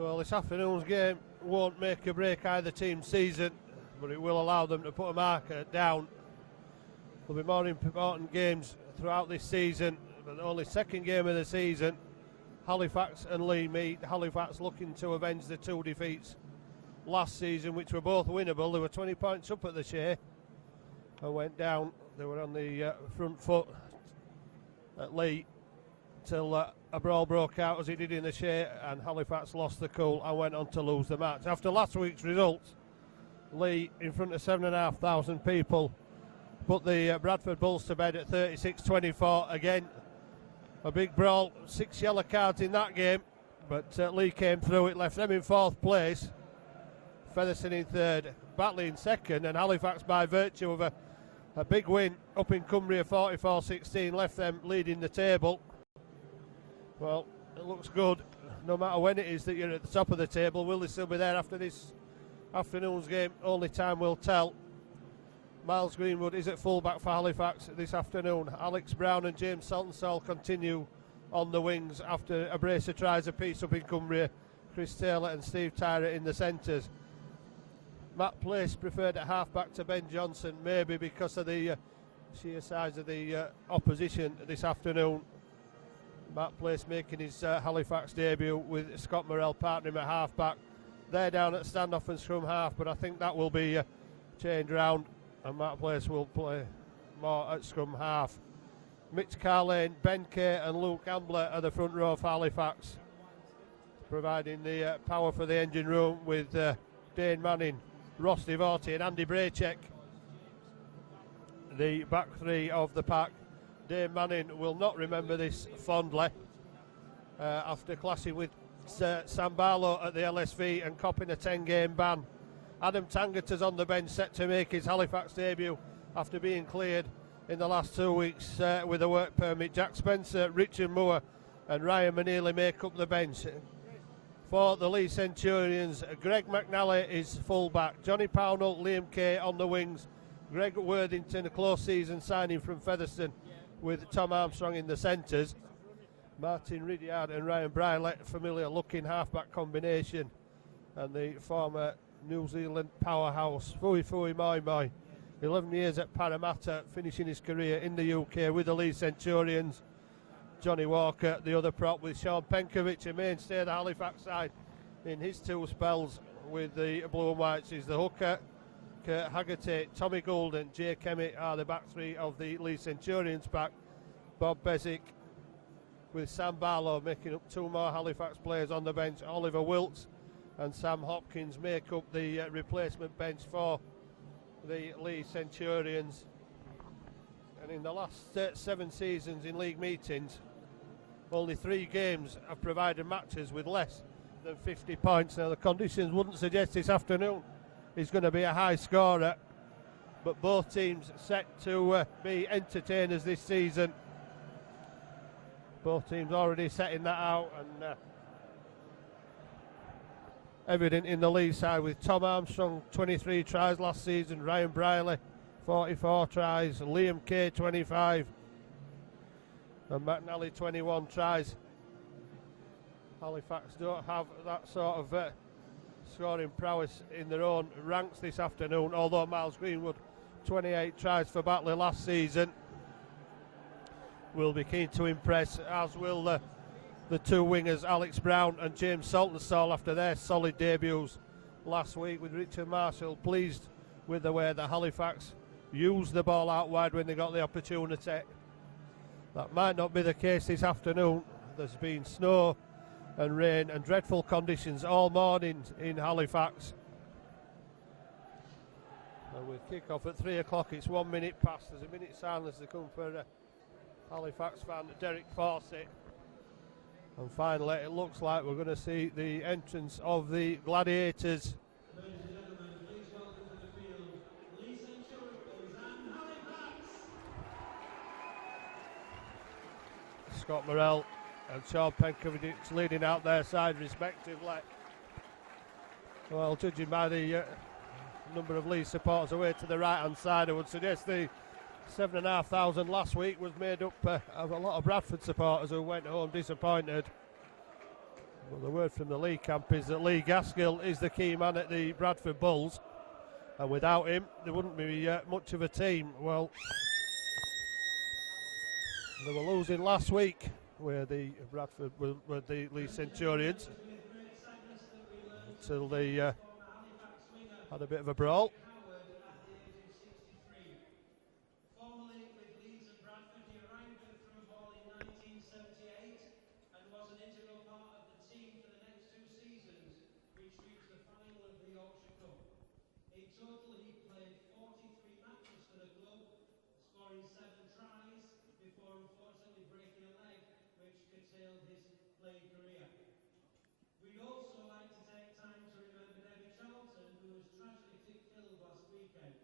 Well, this afternoon's game won't make or break either team's season, but it will allow them to put a marker down. There'll be more important games throughout this season, but the only second game of the season, Halifax and Leigh meet. Halifax looking to avenge the 2 defeats last season, which were both winnable. They were 20 points up at the Shea and went down. They were on the front foot at Leigh till a brawl broke out as it did in the Shea, and Halifax lost the cool and went on to lose the match. After last week's results, Leigh, in front of 7,500 people, put the Bradford Bulls to bed at 36-24. Again, a big brawl, 6 yellow cards in that game, but Leigh came through. It left them in 4th place, Featherstone in 3rd, Batley in 2nd, and Halifax, by virtue of a big win up in Cumbria 44-16, left them leading the table. Well, it looks good, no matter when it is that you're at the top of the table. Will they still be there after this afternoon's game? Only time will tell. Miles Greenwood is at fullback for Halifax this afternoon. Alex Brown and James Saltonstall continue on the wings after a brace of tries apiece up in Cumbria. Chris Taylor and Steve Tyra in the centres. Matt Place preferred at half-back to Ben Johnson, maybe because of the sheer size of the opposition this afternoon. Matt Place making his Halifax debut with Scott Morrell partnering at half-back. They're down at standoff and scrum half, but I think that will be changed round, and Matt Place will play more at scrum half. Mitch Carlane, Ben Kay and Luke Ambler are the front row for Halifax, providing the power for the engine room with Dane Manning, Ross Devorty and Andy Braycheck. The back three of the pack. Dane Manning will not remember this fondly after clashing with Sam Barlow at the LSV and copping a 10-game ban. Adam Tangerter's on the bench, set to make his Halifax debut after being cleared in the last 2 weeks with a work permit. Jack Spencer, Richard Moore and Ryan Manili make up the bench. For the Leigh Centurions, Greg McNally is full-back. Johnny Pownell, Liam Kay on the wings. Greg Worthington, a close season signing from Featherstone, with Tom Armstrong in the centres. Martin Ridyard and Ryan Brylett, familiar looking half-back combination. And the former New Zealand powerhouse, Fui Fui Moi Moi. 11 years at Parramatta, finishing his career in the UK with the Leigh Centurions. Johnny Walker, the other prop, with Sean Penkovic, a mainstay of the Halifax side in his 2 spells with the Blue and Whites. Is the hooker. Kurt Haggerty, Tommy Golden, Jay Kemmett are the back three of the Leigh Centurions pack. Bob Bezic with Sam Barlow making up 2 more Halifax players on the bench. Oliver Wilts and Sam Hopkins make up the replacement bench for the Leigh Centurions. And in the last 7 seasons in league meetings, only 3 games have provided matches with less than 50 points. Now the conditions wouldn't suggest this afternoon is going to be a high scorer, but both teams set to be entertainers this season. Both teams already setting that out, and evident in the Leigh side with Tom Armstrong, 23 tries last season, Ryan Bryley, 44 tries, Liam Kay, 25, and McNally, 21 tries. Halifax don't have that sort of scoring prowess in their own ranks this afternoon, although Miles Greenwood, 28 tries for Batley last season, will be keen to impress, as will the 2 wingers Alex Brown and James Saltonstall after their solid debuts last week, with Richard Marshall pleased with the way that Halifax used the ball out wide when they got the opportunity. That might not be the case this afternoon. There's been snow and rain and dreadful conditions all morning in Halifax. And with kick-off at 3 o'clock, it's 1 minute past. There's a minute silence to come for Halifax fan Derek Fawcett. And finally, it looks like we're going to see the entrance of the Gladiators. Ladies and gentlemen, please welcome to the field, Leigh Centurions and Halifax. Scott Morrell and Sean Penkovic leading out their side respectively. Well, judging by the number of Leigh supporters away to the right-hand side, I would suggest the 7,500 last week was made up of a lot of Bradford supporters who went home disappointed. Well, the word from the Leigh camp is that Lee Gaskill is the key man at the Bradford Bulls, and without him there wouldn't be much of a team. Well, they were losing last week where the Bradford were the Leigh Centurions until they had a bit of a brawl. Formerly with Leeds and Bradford, he arrived at through ball in 1978 and was an integral part of the team for the next 2 seasons, which reached the final of the Yorkshire Cup. In total, he played 43 matches for the club, scoring 7 tries before unfortunately breaking a leg, which curtailed his playing career. We'd also like to take time to remember Debbie Charlton, who was tragically killed last weekend.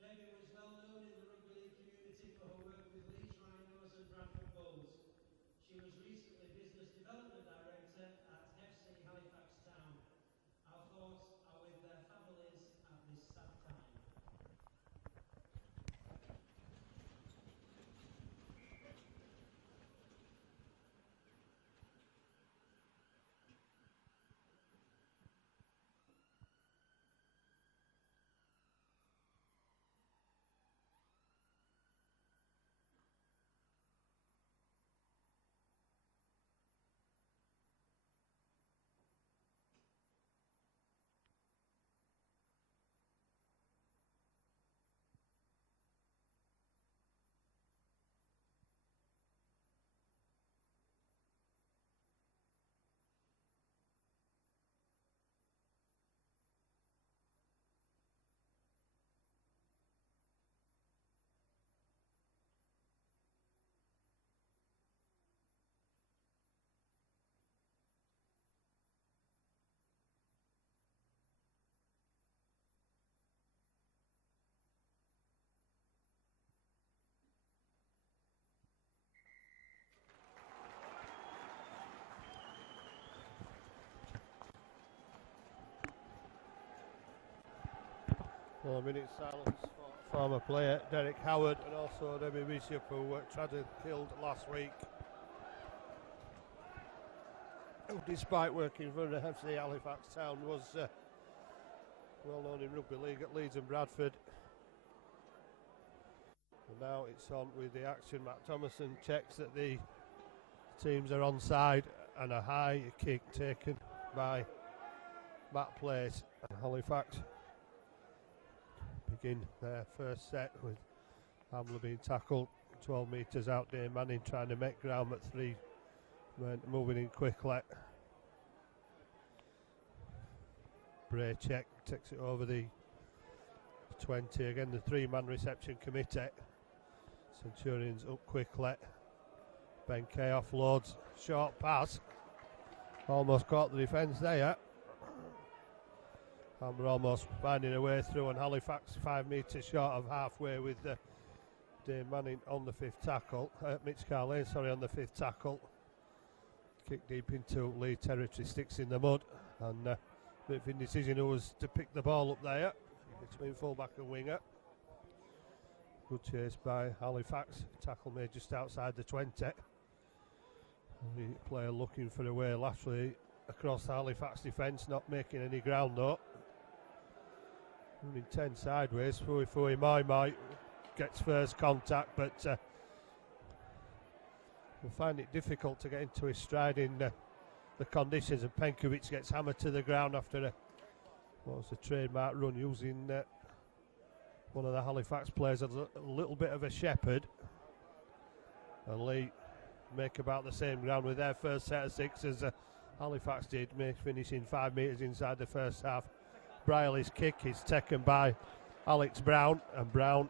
Debbie was well known in the rugby league community for her work with Leeds Rhinos and Bradford Bulls. She was recently Business Development Director at FC Halifax Town. Our thoughts are with their families at this sad time. Well, a minute's silence for former player Derek Howard and also Debbie Bishop, who were tragically killed last week. Who, despite working for the FC Halifax Town, was well known in rugby league at Leeds and Bradford. And now it's on with the action. Matt Thomason checks that the teams are onside, and a high kick taken by Matt Place. And Halifax begin their first set with Hamler being tackled 12 metres out there. Manning trying to make ground, but 3 men moving in quickly. Braycheck takes it over the 20. Again, the 3-man reception committee. Centurions up quickly. Ben Kay offloads. Short pass. Almost caught the defence there. And we're almost finding a way through, and Halifax 5 metres short of halfway with Dave Manning on the 5th tackle. Mitch Carlane, sorry, on the 5th tackle. Kick deep into Leigh territory, sticks in the mud, and a bit of indecision who was to pick the ball up there between fullback and winger. Good chase by Halifax. Tackle made just outside the 20. The player looking for a way laterally across the Halifax defence, not making any ground though. Running 10 sideways. Fui Mai gets first contact, but we'll find it difficult to get into his stride in the conditions, and Penkovic gets hammered to the ground after what was a trademark run using one of the Halifax players as a little bit of a shepherd. And Leigh make about the same ground with their first set of 6 as Halifax did, finishing 5 metres inside the first half. Brierley's kick is taken by Alex Brown, and Brown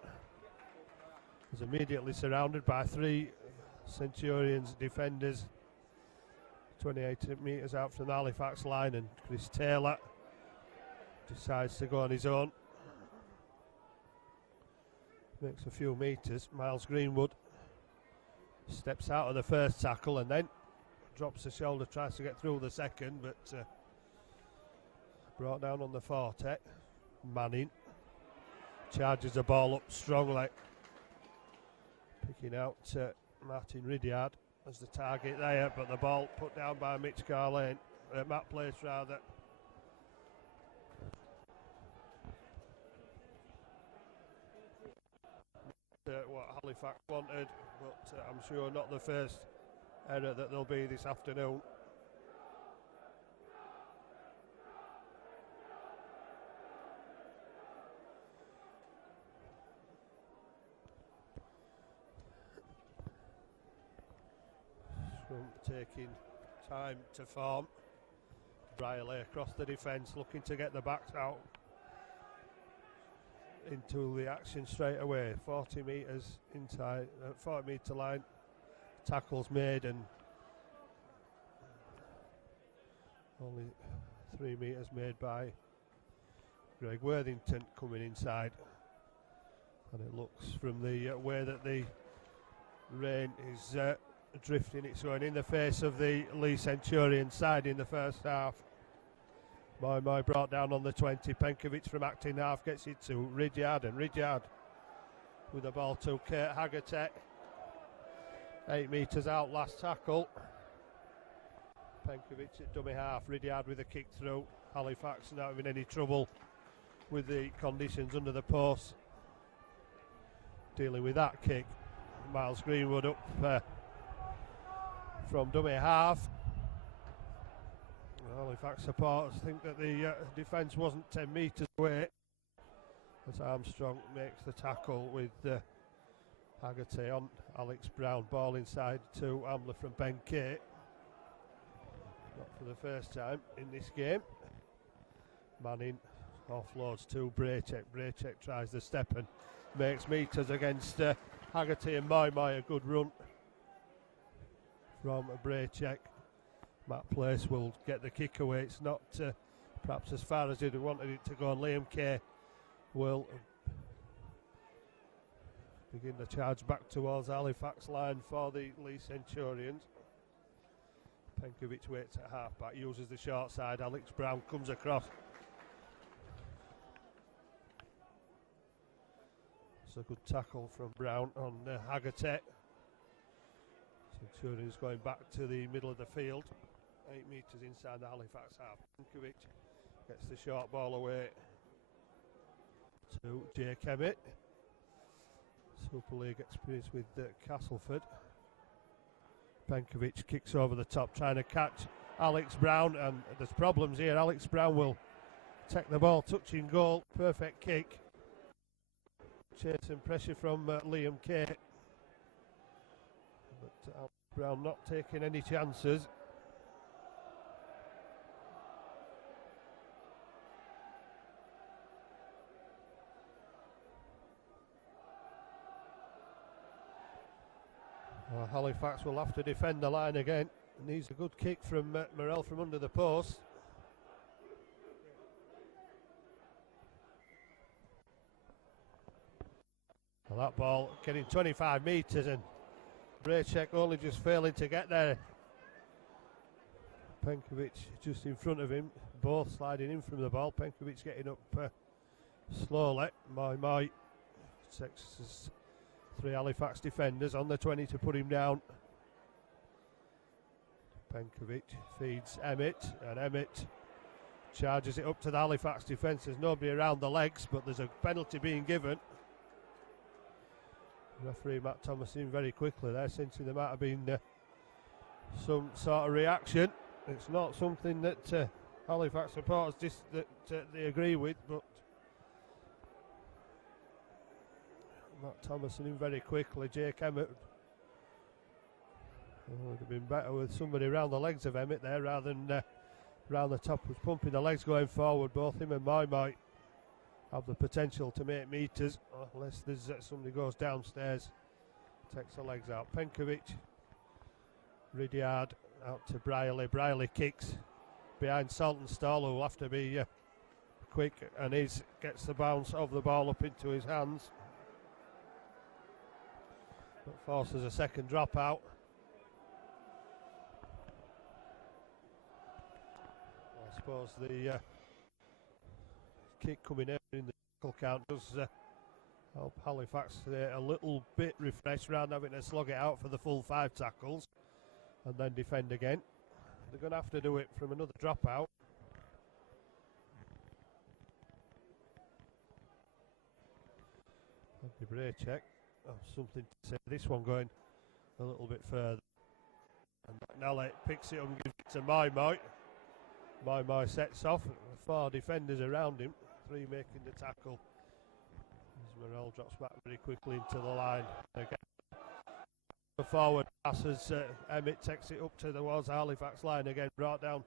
is immediately surrounded by 3 Centurions defenders 28 metres out from the Halifax line, and Chris Taylor decides to go on his own. Makes a few metres. Miles Greenwood steps out of the first tackle and then drops the shoulder, tries to get through the second, but brought down on the 40. Manning charges the ball up strongly, picking out Martin Ridyard. as the target there, but the ball put down by Matt Place rather. What Halifax wanted, but I'm sure not the first error that there'll be this afternoon. Taking time to form. Brierley across the defence, looking to get the backs out into the action straight away. 40 metres inside, 40 metre line. Tackles made and only 3 metres made by Greg Worthington coming inside. And it looks from the way that the rain is drifting, it's going in the face of the Leigh Centurion side in the first half. My brought down on the 20. Penkovic from acting half gets it to Ridyard, and Ridyard with the ball to Kurt Haggerty. 8 metres out, last tackle. Penkovic at dummy half. Ridyard with a kick through. Halifax not having any trouble with the conditions under the post. Dealing with that kick. Miles Greenwood up from dummy half. Halifax supporters think that the defence wasn't 10 metres away as Armstrong makes the tackle with Haggerty on Alex Brown. Ball inside to Ambler from Ben Kate. Not for the first time in this game. Manning offloads to Braycheck. Braycheck tries the step and makes metres against Haggerty and Moy. A good run from Braycheck. Matt Place will get the kick away. It's not perhaps as far as he'd wanted it to go, and Liam Kay will begin the charge back towards Halifax line for the Leigh Centurions. Penkovic waits at half back, uses the short side. Alex Brown comes across. It's a good tackle from Brown on Haggerty. Centurions going back to the middle of the field. 8 metres inside the Halifax half. Penkovic gets the short ball away to Jake Emmett. Super League experience with Castleford. Penkovic kicks over the top, trying to catch Alex Brown, and there's problems here. Alex Brown will take the ball, touching goal, perfect kick. Chase and pressure from Liam Kay. But Alex Brown not taking any chances. Halifax will have to defend the line again. Needs a good kick from Morell from under the post. Well, that ball getting 25 metres and Braycheck only just failing to get there. Penkovic just in front of him, both sliding in from the ball. Penkovic getting up slowly. My Texas 3 Halifax defenders on the 20 to put him down. Penkovic feeds Emmett, and Emmett charges it up to the Halifax defence. There's nobody around the legs, but there's a penalty being given. Referee Matt Thomas in very quickly there, sensing there might have been some sort of reaction. It's not something that Halifax supporters they agree with, but Matt Thomason in very quickly. Jake Emmett would have been better with somebody around the legs of Emmett there rather than round the top. Was pumping the legs going forward. Both him and might have the potential to make metres unless there's somebody goes downstairs, takes the legs out. Penkovic, Ridyard out to Brierley. Brierley kicks behind Saltonstall, who will have to be quick, and gets the bounce of the ball up into his hands. But forces a second drop out. I suppose the kick coming in the tackle count does help Halifax a little bit refreshed rather than having to slog it out for the full 5 tackles. and then defend again. They're going to have to do it from another dropout. Bray check. Oh, something to say. This one going a little bit further. And McNally picks it up and gives it to My. My sets off. 4 defenders around him. 3 making the tackle. As Morrell drops back very quickly into the line. Again. The forward passes. Emmett takes it up to the Halifax line again. Brought down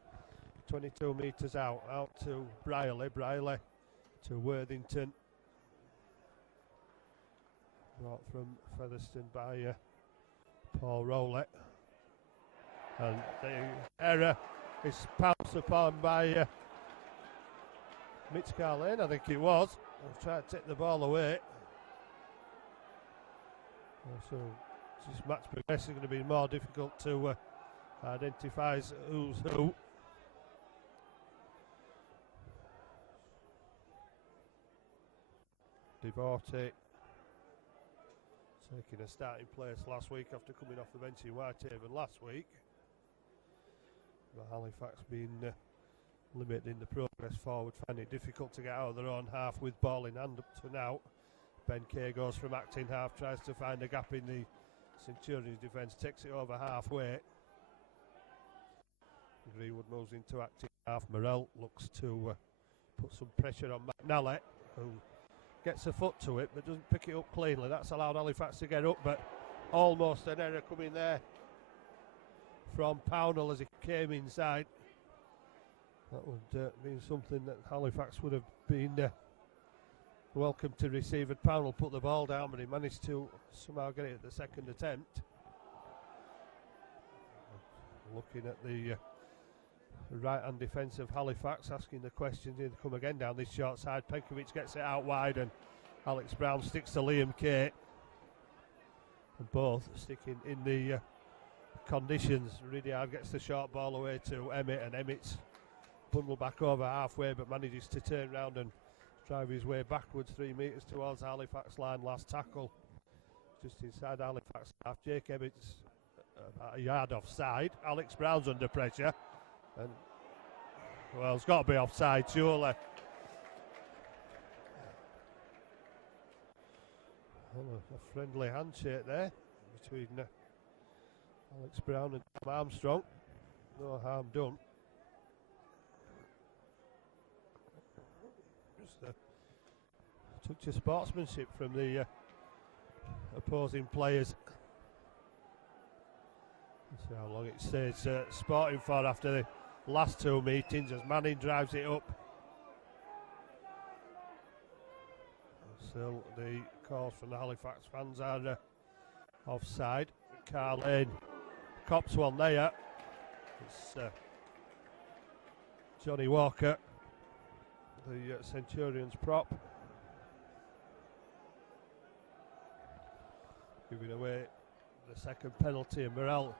22 metres out to Brierley to Worthington. Brought from Featherstone by Paul Rowlett. And the error is pounced upon by Mitch Carlane, I think it was. He's trying to take the ball away. So this match progress is going to be more difficult to identify who's who. Devote taking a starting place last week after coming off the bench in Whitehaven last week. But Halifax being limited in the progress forward, finding it difficult to get out of their own half with ball in hand up to now. Ben Kay goes from acting half, tries to find a gap in the Centurions defence, takes it over halfway. Greenwood moves into acting half. Morrell looks to put some pressure on McNally, who gets a foot to it but doesn't pick it up cleanly. That's allowed Halifax to get up, but almost an error coming there from Pownell as he came inside. That would mean something that Halifax would have been welcome to receive. And Pownell put the ball down, but he managed to somehow get it at the second attempt. Looking at the right-hand defence of Halifax, asking the questions. Here they come again down this short side. Penkovic gets it out wide, and Alex Brown sticks to Liam Kay. And both sticking in the conditions. Ridyard gets the short ball away to Emmett, and Emmett's bundled back over halfway, but manages to turn round and drive his way backwards 3 metres towards Halifax line. Last tackle just inside Halifax half. Jake Emmett's about a yard offside. Alex Brown's under pressure, and well, it's got to be offside surely. Well, a friendly handshake there between Alex Brown and Tom Armstrong. No harm done. Just a touch of sportsmanship from the opposing players. Let's see how long it stays sporting for after the last 2 meetings as Manning drives it up. Still the calls from the Halifax fans are offside. Carlane cops one there. It's Johnny Walker, the Centurions prop, giving away the second penalty, and Morrell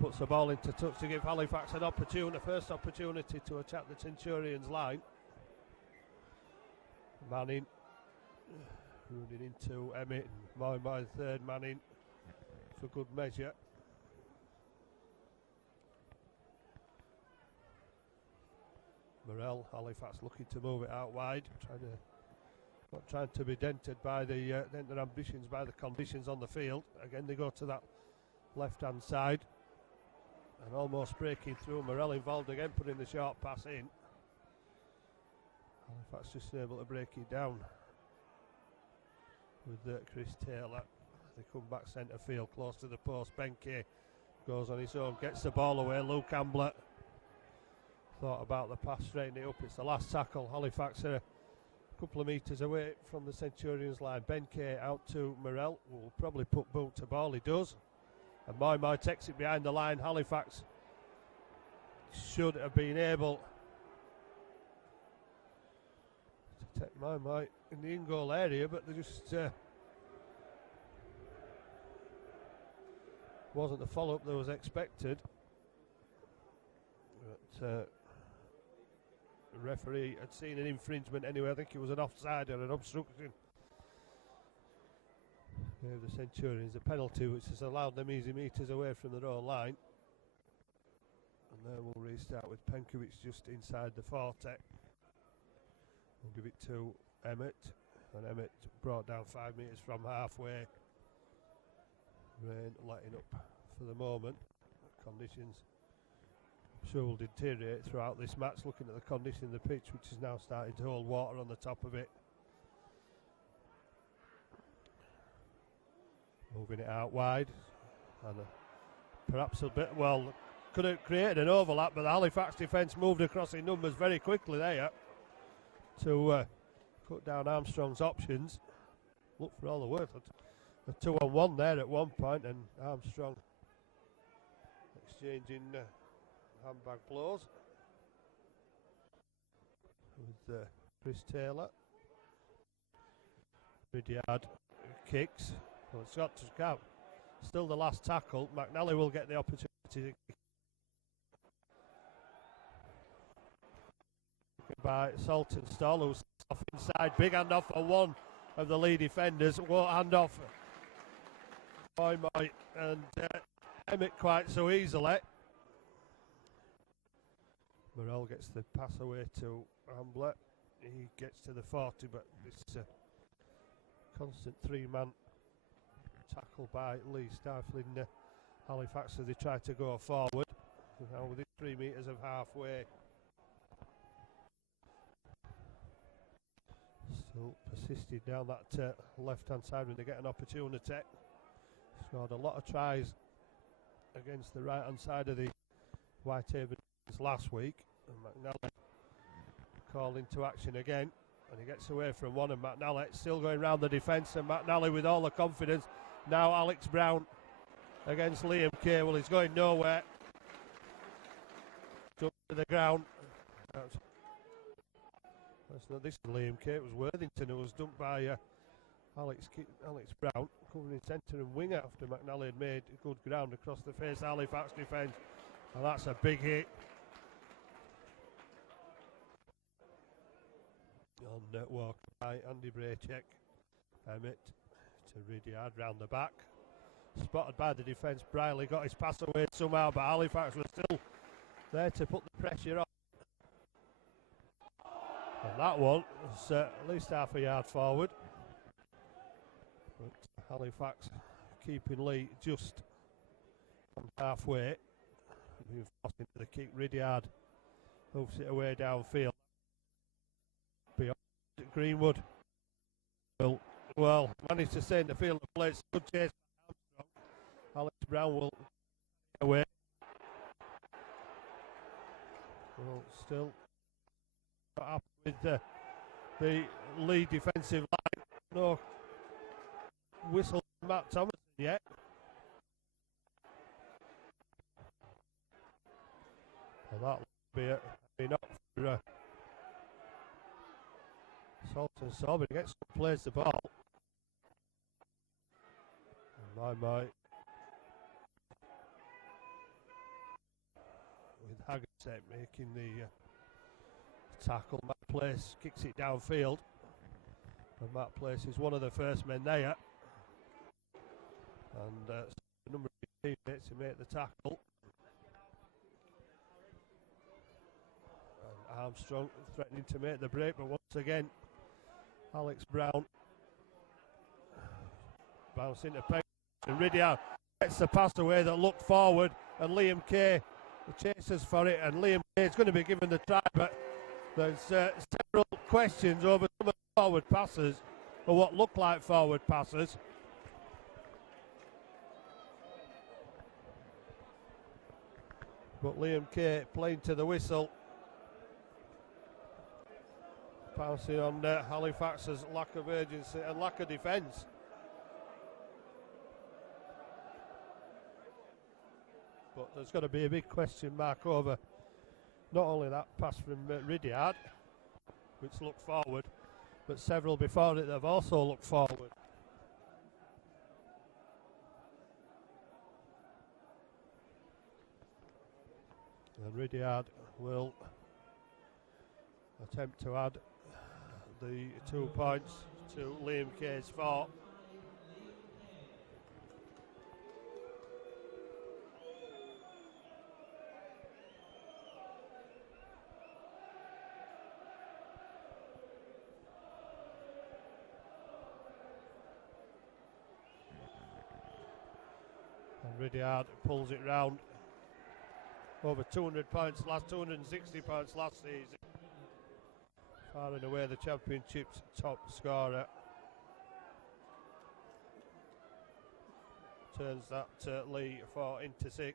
puts the ball into touch to give Halifax an opportunity, first opportunity to attack the Centurions line. Manning running into Emmett, my third man in for good measure. Morrell, Halifax looking to move it out wide, not trying to be dented by their ambitions by the conditions on the field. Again, they go to that left-hand side and almost breaking through. Morrell involved again, putting the short pass in. Halifax just able to break it down with Chris Taylor. They come back centre field, close to the post. Ben Kay goes on his own, gets the ball away. Luke Ambler thought about the pass, straightening it up. It's the last tackle. Halifax are a couple of metres away from the Centurions line. Ben Kay out to Morrell, will probably put boot to ball. He does, and My takes it behind the line. Halifax should have been able to take My in the in-goal area, but they just wasn't the follow-up that was expected. But the referee had seen an infringement anyway. I think it was an offside or an obstruction. Gave the Centurions a penalty, which has allowed them easy metres away from their own line. And then we'll restart with Penkovic just inside the 40. We'll give it to Emmett, and Emmett brought down 5 metres from halfway. Rain letting up for the moment. Conditions I'm sure will deteriorate throughout this match, looking at the condition of the pitch, which is now starting to hold water on the top of it. Moving it out wide, and perhaps a bit, well, could have created an overlap, but the Halifax defence moved across in numbers very quickly there to cut down Armstrong's options. Look for all the work. A 2-on-1 there at one point, and Armstrong exchanging handbag blows with Chris Taylor. Ridyard kicks. Well, it's got to count. Still the last tackle. McNally will get the opportunity by Saltonstall, who's off inside. Big hand off for one of the lead defenders. Won't hand off Moy and Emmett quite so easily. Morel gets the pass away to Ambler. He gets to the 40, but it's a constant 3-man tackle by Leigh, stifling Halifax as they try to go forward. Now within 3 metres of halfway. Still persisted down that left-hand side when they get an opportunity. Scored a lot of tries against the right-hand side of the Whitehaven last week. And McNally called into action again, and he gets away from one, and McNally still going round the defence, and McNally with all the confidence. Now Alex Brown against Liam Kay. Well, he's going nowhere. Jump to the ground. This is Liam Kay. It was Worthington who was dumped by Alex Brown, covering centre and winger after McNally had made good ground across the face of Halifax defence. And that's a big hit. On walk by Andy Braycheck. Emmett to Ridyard round the back. Spotted by the defence. Briley got his pass away somehow, but Halifax was still there to put the pressure on. And that one was at least half a yard forward. But Halifax keeping Leigh just on halfway. Being forced into the kick. Ridyard moves it away downfield. Beyond Greenwood. Well, managed to stay in the field of play. It's a good chase by Armstrong. Alex Brown will away. Well, still not happy with the Leigh defensive line. No whistle from Matt Thomason yet. And that will be enough for Salton Saw, but he gets plays the ball. And my with Haggerty making the tackle. Matt Place kicks it downfield, and Matt Place is one of the first men there, and a number of teammates to make the tackle. And Armstrong threatening to make the break, but once again Alex Brown bouncing to Peg, and Ridyard gets the pass away that looked forward, and Liam Kay chases for it, and Liam Kay is going to be given the try, but there's several questions over some of the forward passes, or what look like forward passes. But Liam Kay playing to the whistle, pouncing on Halifax's lack of urgency and lack of defence. But there's got to be a big question mark over not only that pass from Ridyard, which looked forward, but several before it that have also looked forward. And Ridyard will attempt to add the 2 points to Liam Kay's 4. Ridyard pulls it round. Over 200 points, 260 points last season. Far and away the championship's top scorer. Turns that Leigh 4 into 6.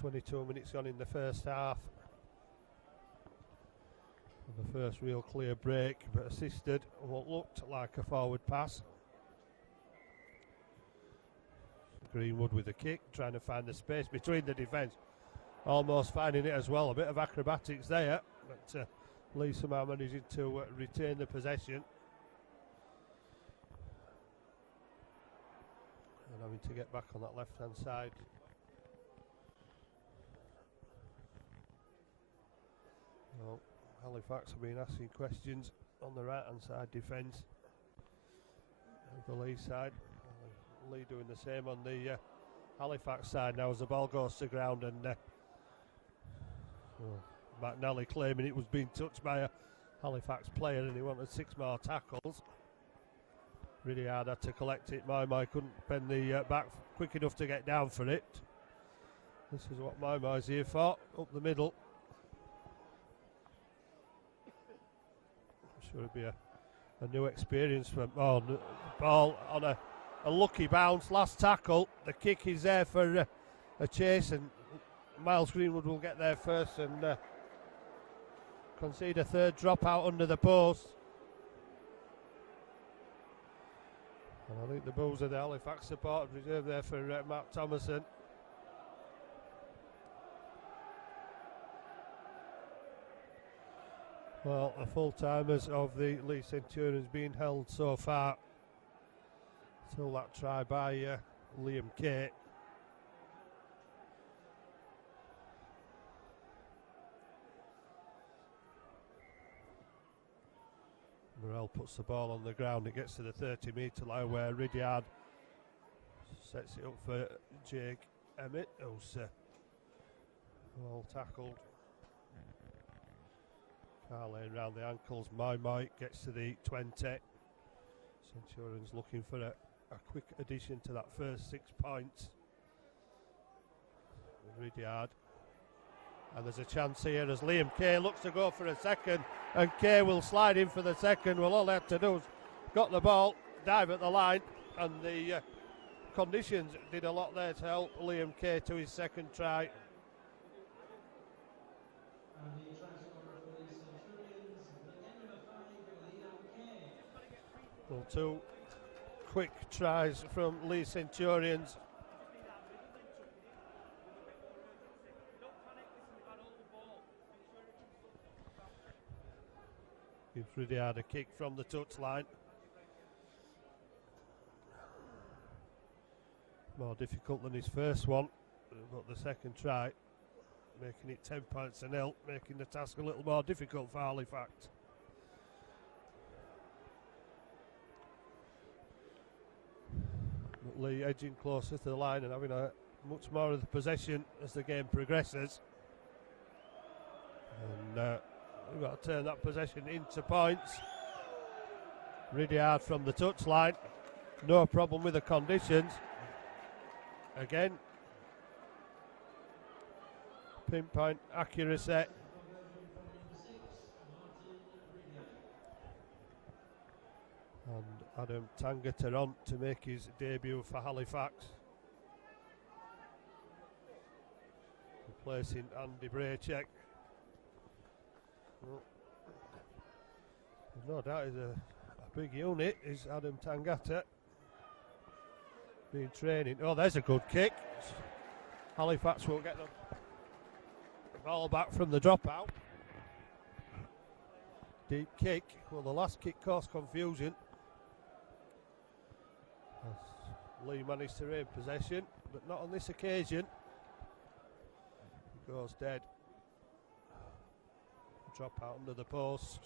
22 minutes gone in the first half. And the first real clear break, but assisted what looked like a forward pass. Greenwood with a kick, trying to find the space between the defence. Almost finding it as well. A bit of acrobatics there, but Leigh somehow managing to retain the possession. And having to get back on that left-hand side. Well, Halifax have been asking questions on the right-hand side defence. The Leigh side. Leigh doing the same on the Halifax side now as the ball goes to ground, and McNally claiming it was being touched by a Halifax player and he wanted 6 more tackles. Really hard had to collect it. My couldn't bend the back quick enough to get down for it. This is what Mai's here for, up the middle. I'm sure it'll be a new experience for ball on a lucky bounce, last tackle. The kick is there for a chase, and Miles Greenwood will get there first and concede a third drop out under the post. And I think the Bulls are the Halifax support reserved there for Matt Thomason. Well, the full-timers of the Leigh Centurions being held so far till that try by Liam Kay. Morrell puts the ball on the ground. It gets to the 30-metre line where Ridyard sets it up for Jake Emmett, who's well tackled. Carlane round the ankles. Mai gets to the 20. Centurions looking for a quick addition to that first 6 points. Ridyard. And there's a chance here as Liam Kay looks to go for a second, and Kay will slide in for the second. Well, all they had to do was got the ball, dive at the line, and the conditions did a lot there to help Liam Kay to his second try. Well, 2 quick tries from Leigh Centurions. Gives Ridyard a kick from the touchline. More difficult than his first one, but the second try making it 10 points to 0, making the task a little more difficult for Halifax. But Leigh edging closer to the line and having a much more of the possession as the game progresses. And we've got to turn that possession into points. Ridyard from the touchline. No problem with the conditions. Again. Pinpoint accuracy. And Adam Tangata on to make his debut for Halifax. Replacing Andy Braycheck. There's no doubt he's a big unit, is Adam Tangata. Been training. Oh, there's a good kick. Halifax will get the ball back from the dropout. Deep kick. Well, the last kick caused confusion. As Leigh managed to retain possession, but not on this occasion. He goes dead. Drop out under the post,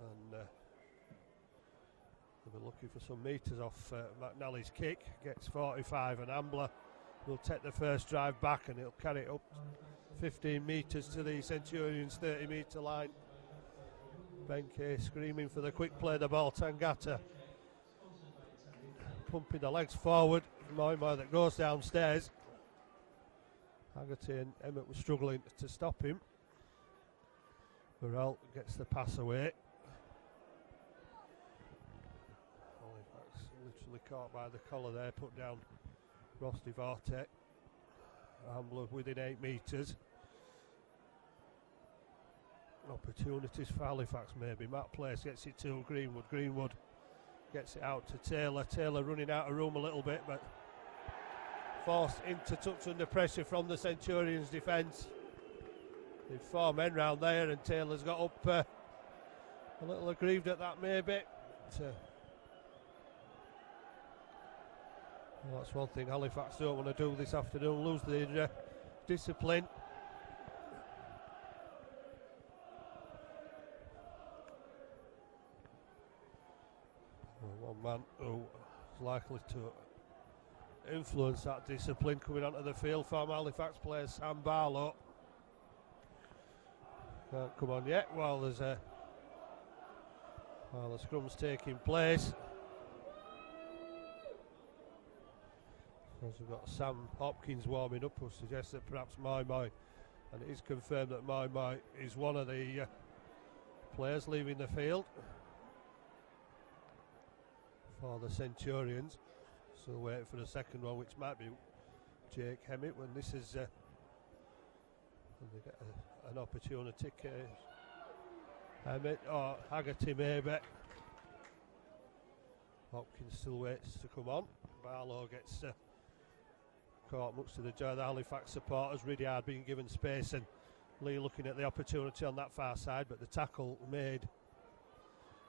and they'll be looking for some metres off McNally's kick. Gets 45, and Ambler will take the first drive back, and he'll carry it up 15 metres to the Centurions 30-metre line. Ben Kay screaming for the quick play, the ball. Tangata pumping the legs forward. More that goes downstairs. Haggerty and Emmett were struggling to stop him. Burrell gets the pass away. Halifax literally caught by the collar there, put down Ross Devarte. Ambler within 8 metres. Opportunities for Halifax maybe. Matt Place gets it to Greenwood. Greenwood gets it out to Taylor. Taylor running out of room a little bit, but forced into touch under pressure from the Centurions' defence. There's 4 men round there, and Taylor's got up a little aggrieved at that maybe. Well, that's one thing Halifax don't want to do this afternoon, lose their discipline. One man who is likely to influence that discipline coming onto the field, former Halifax player Sam Barlow. Can't come on yet while the scrum's taking place. As we've got Sam Hopkins warming up, who suggests that perhaps Mai, and it is confirmed that Mai is one of the players leaving the field for the Centurions. Still waiting for the second one, which might be Jake Hemmett when this is when they get an opportunity. Hemmett or Haggerty maybe. Hopkins still waits to come on. Barlow gets caught, much to the joy of the Halifax supporters. Ridyard being given space, and Leigh looking at the opportunity on that far side, but the tackle made.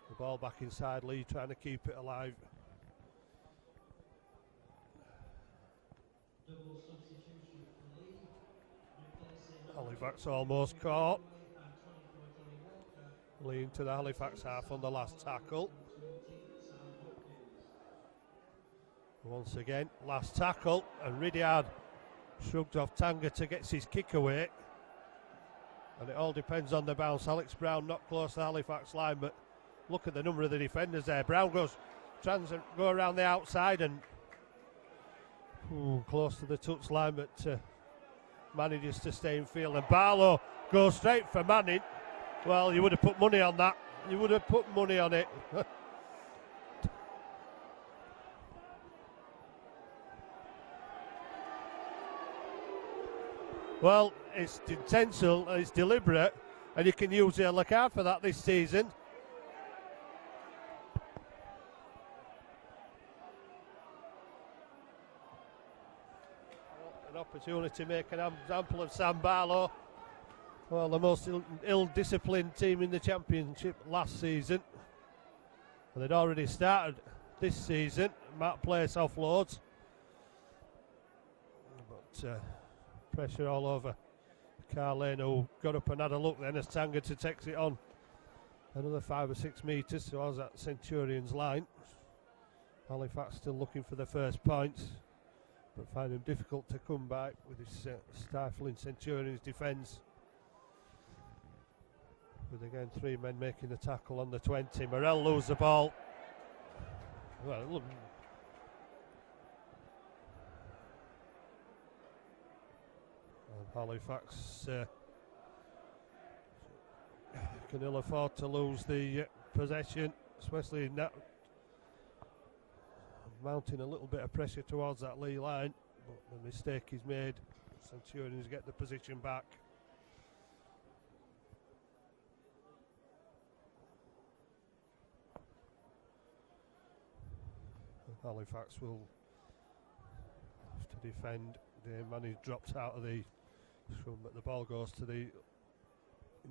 The ball back inside, Leigh trying to keep it alive. Double substitution for Leigh, replacing Halifax almost caught. and 24 Johnny Walker. Leigh into the Halifax half on the last tackle. Once again, last tackle, and Ridyard shrugged off Tangata, gets his kick away. And it all depends on the bounce. Alex Brown not close to the Halifax line, but look at the number of the defenders there. Brown tries to go around the outside and close to the touch line, but manages to stay in field. And Barlow goes straight for Manning. Well, you would have put money on that. You would have put money on it. Well, it's intentional, it's deliberate, and you can use the yellow card for that this season. An opportunity to make an example of Sam Barlow. Well, the most ill-disciplined team in the championship last season. And they'd already started this season. Matt Place offloads. But pressure all over Carlane, who got up and had a look then as Tangata takes it on another 5 or 6 metres towards that Centurions line. Halifax still looking for the first points, but find him difficult to come back with his stifling Centurions defence. With again 3 men making the tackle on the 20. Morell loses the ball. Well, look. Halifax can ill afford to lose the possession, especially now mounting a little bit of pressure towards that Leigh line, but the mistake is made. Centurions get the position back. Halifax will have to defend. The man drops out of the scrum, but the ball goes to in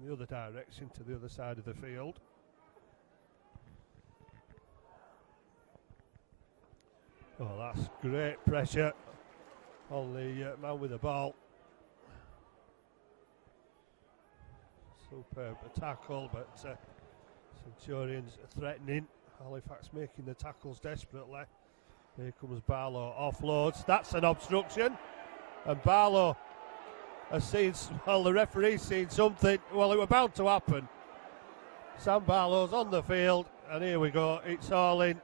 the other direction, to the other side of the field. Oh, that's great pressure on the man with the ball. Superb tackle, but Centurions threatening. Halifax making the tackles desperately. Here comes Barlow, offloads. That's an obstruction, and Barlow has seen, well, the referee's seen something. Well, it was bound to happen. Sam Barlow's on the field, and here we go. It's all in.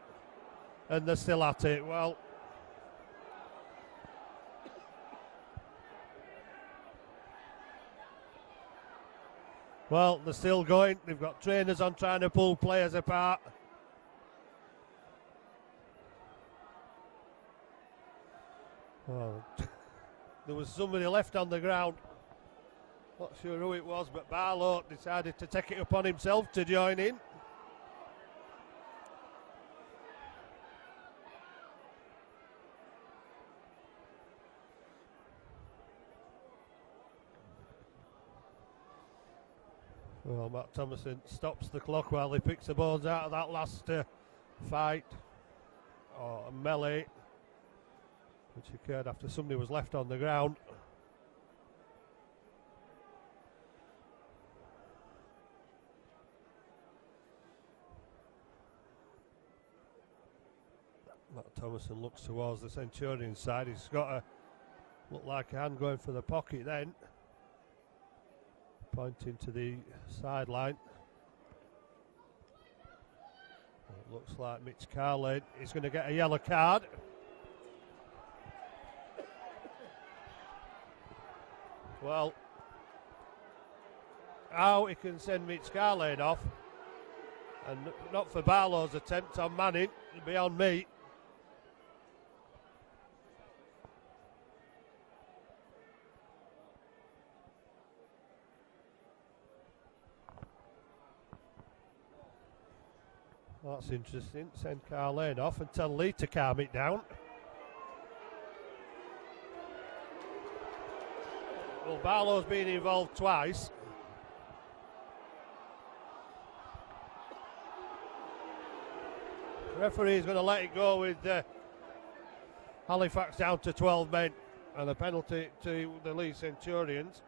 and they're still at it. Well, they're still going. They've got trainers on trying to pull players apart. Well, there was somebody left on the ground. Not sure who it was, but Barlow decided to take it upon himself to join in. Well, Matt Thomason stops the clock while he picks the bones out of that last fight, or melee, which occurred after somebody was left on the ground. Matt Thomason looks towards the Centurion side. He's got a look like a hand going for the pocket then, pointing to the sideline. It looks like Mitch Carlin is going to get a yellow card. Well, how he can send Mitch Carlin off, and not for Barlow's attempt on Manning, beyond me. That's interesting. Send Carlin off and tell Leigh to calm it down. Well, Barlow's been involved twice. The referee is going to let it go with Halifax down to 12 men and a penalty to the Leigh Centurions.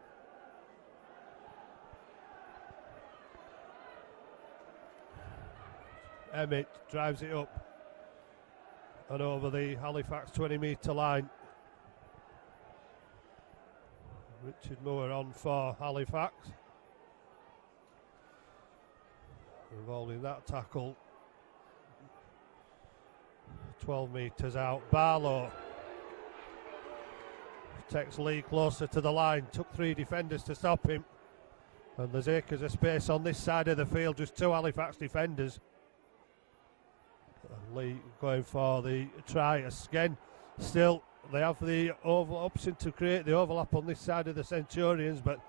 Emmett drives it up and over the Halifax 20-metre line. Richard Moore on for Halifax. Involved in that tackle. 12 metres out. Barlow takes Leigh closer to the line. Took 3 defenders to stop him. And there's acres of space on this side of the field. Just 2 Halifax defenders. Leigh going for the try again. Still, they have the option to create the overlap on this side of the Centurions, but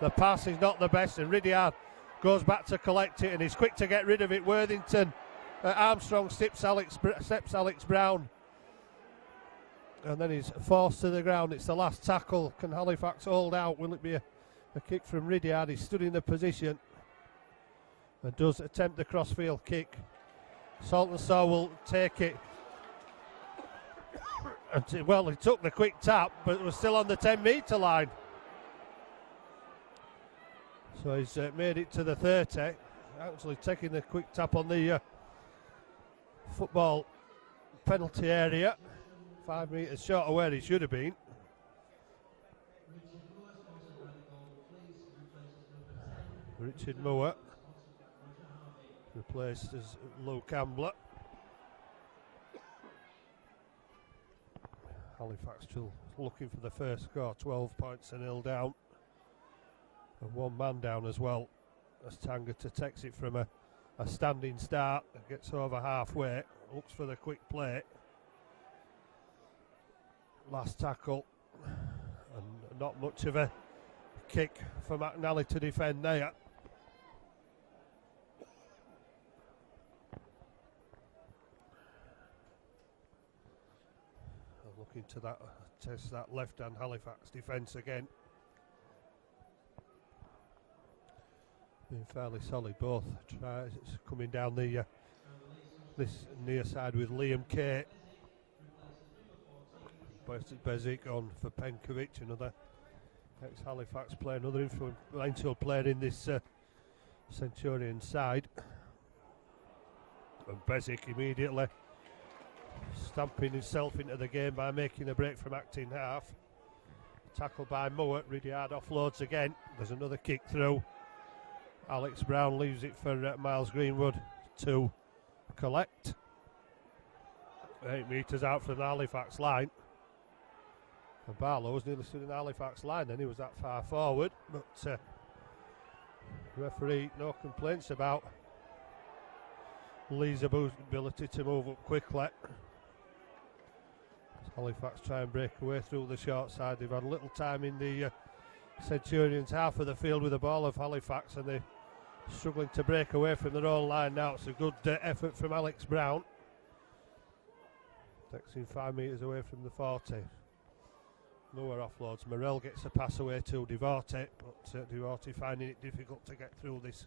the pass is not the best, and Ridyard goes back to collect it, and he's quick to get rid of it. Worthington, Armstrong steps Alex Brown, and then he's forced to the ground. It's the last tackle. Can Halifax hold out? Will it be a kick from Ridyard? He stood in the position and does attempt the crossfield kick. Saltonsaw will take it. Well, he took the quick tap, but it was still on the 10-metre line. So he's made it to the 30. Actually taking the quick tap on the football penalty area. 5 metres short of where he should have been. Richard Moore replaced as Luke Ambler. Halifax still looking for the first score, 12 points and 0 down. And 1 man down as well, as Tangata takes it from a standing start, gets over halfway, looks for the quick play. Last tackle, and not much of a kick for McNally to defend there. Into that, test that left-hand Halifax defence again. Being fairly solid, both tries coming down the this near side with Liam Kay. Bezic on for Penkovic, another ex-Halifax player, another influential player in this Centurion side. And Bezic immediately stamping himself into the game by making a break from acting half. Tackled by Moore. Ridyard offloads again. There's another kick through. Alex Brown leaves it for Miles Greenwood to collect. 8 metres out from the Halifax line. And Barlow was nearly stood in the Halifax line then, he was that far forward, but referee no complaints about Leigh's ability to move up quickly. Halifax try and break away through the short side. They've had a little time in the Centurions half of the field with the ball of Halifax, and they're struggling to break away from their own line now. It's a good effort from Alex Brown. Takes him 5 metres away from the 40. Lower offloads. Morell gets a pass away to Duarte, but Duarte finding it difficult to get through this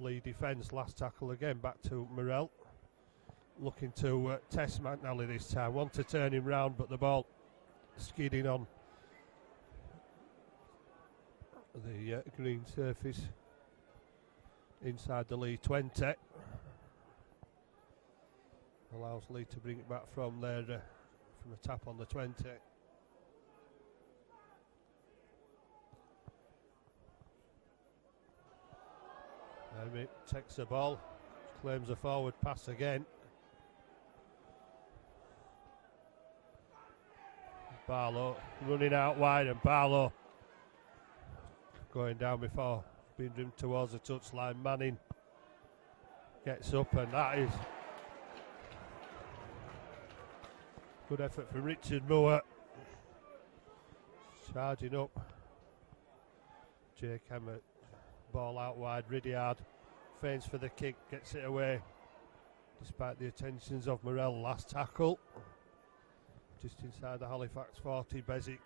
Leigh defence. Last tackle again back to Morell. Looking to test McNally this time. Want to turn him round, but the ball skidding on the green surface inside the Leigh 20. Allows Leigh to bring it back from there, from a tap on the 20. Emmett takes the ball, claims a forward pass again. Barlow running out wide, and Barlow going down before being driven towards the touchline. Manning gets up, and that is good effort from Richard Moore. Charging up. Jake Emmett, ball out wide. Ridyard feigns for the kick, gets it away despite the attentions of Morell. Last tackle just inside the Halifax 40. Bezic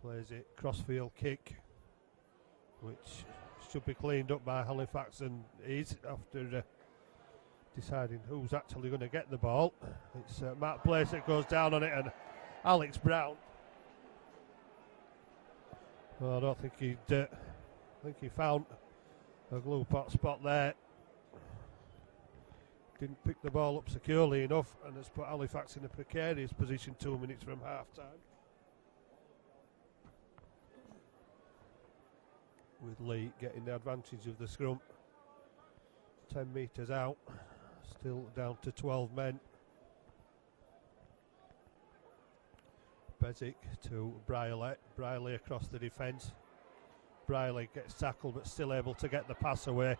plays it, crossfield kick, which should be cleaned up by Halifax, and is after deciding who's actually going to get the ball. It's Matt Place that goes down on it, and Alex Brown. Well, I don't think I think he found a glue pot spot there. Didn't pick the ball up securely enough, and has put Halifax in a precarious position 2 minutes from half time. With Leigh getting the advantage of the scrum. 10 metres out, still down to 12 men. Bezic to Briley across the defence. Briley gets tackled but still able to get the pass away.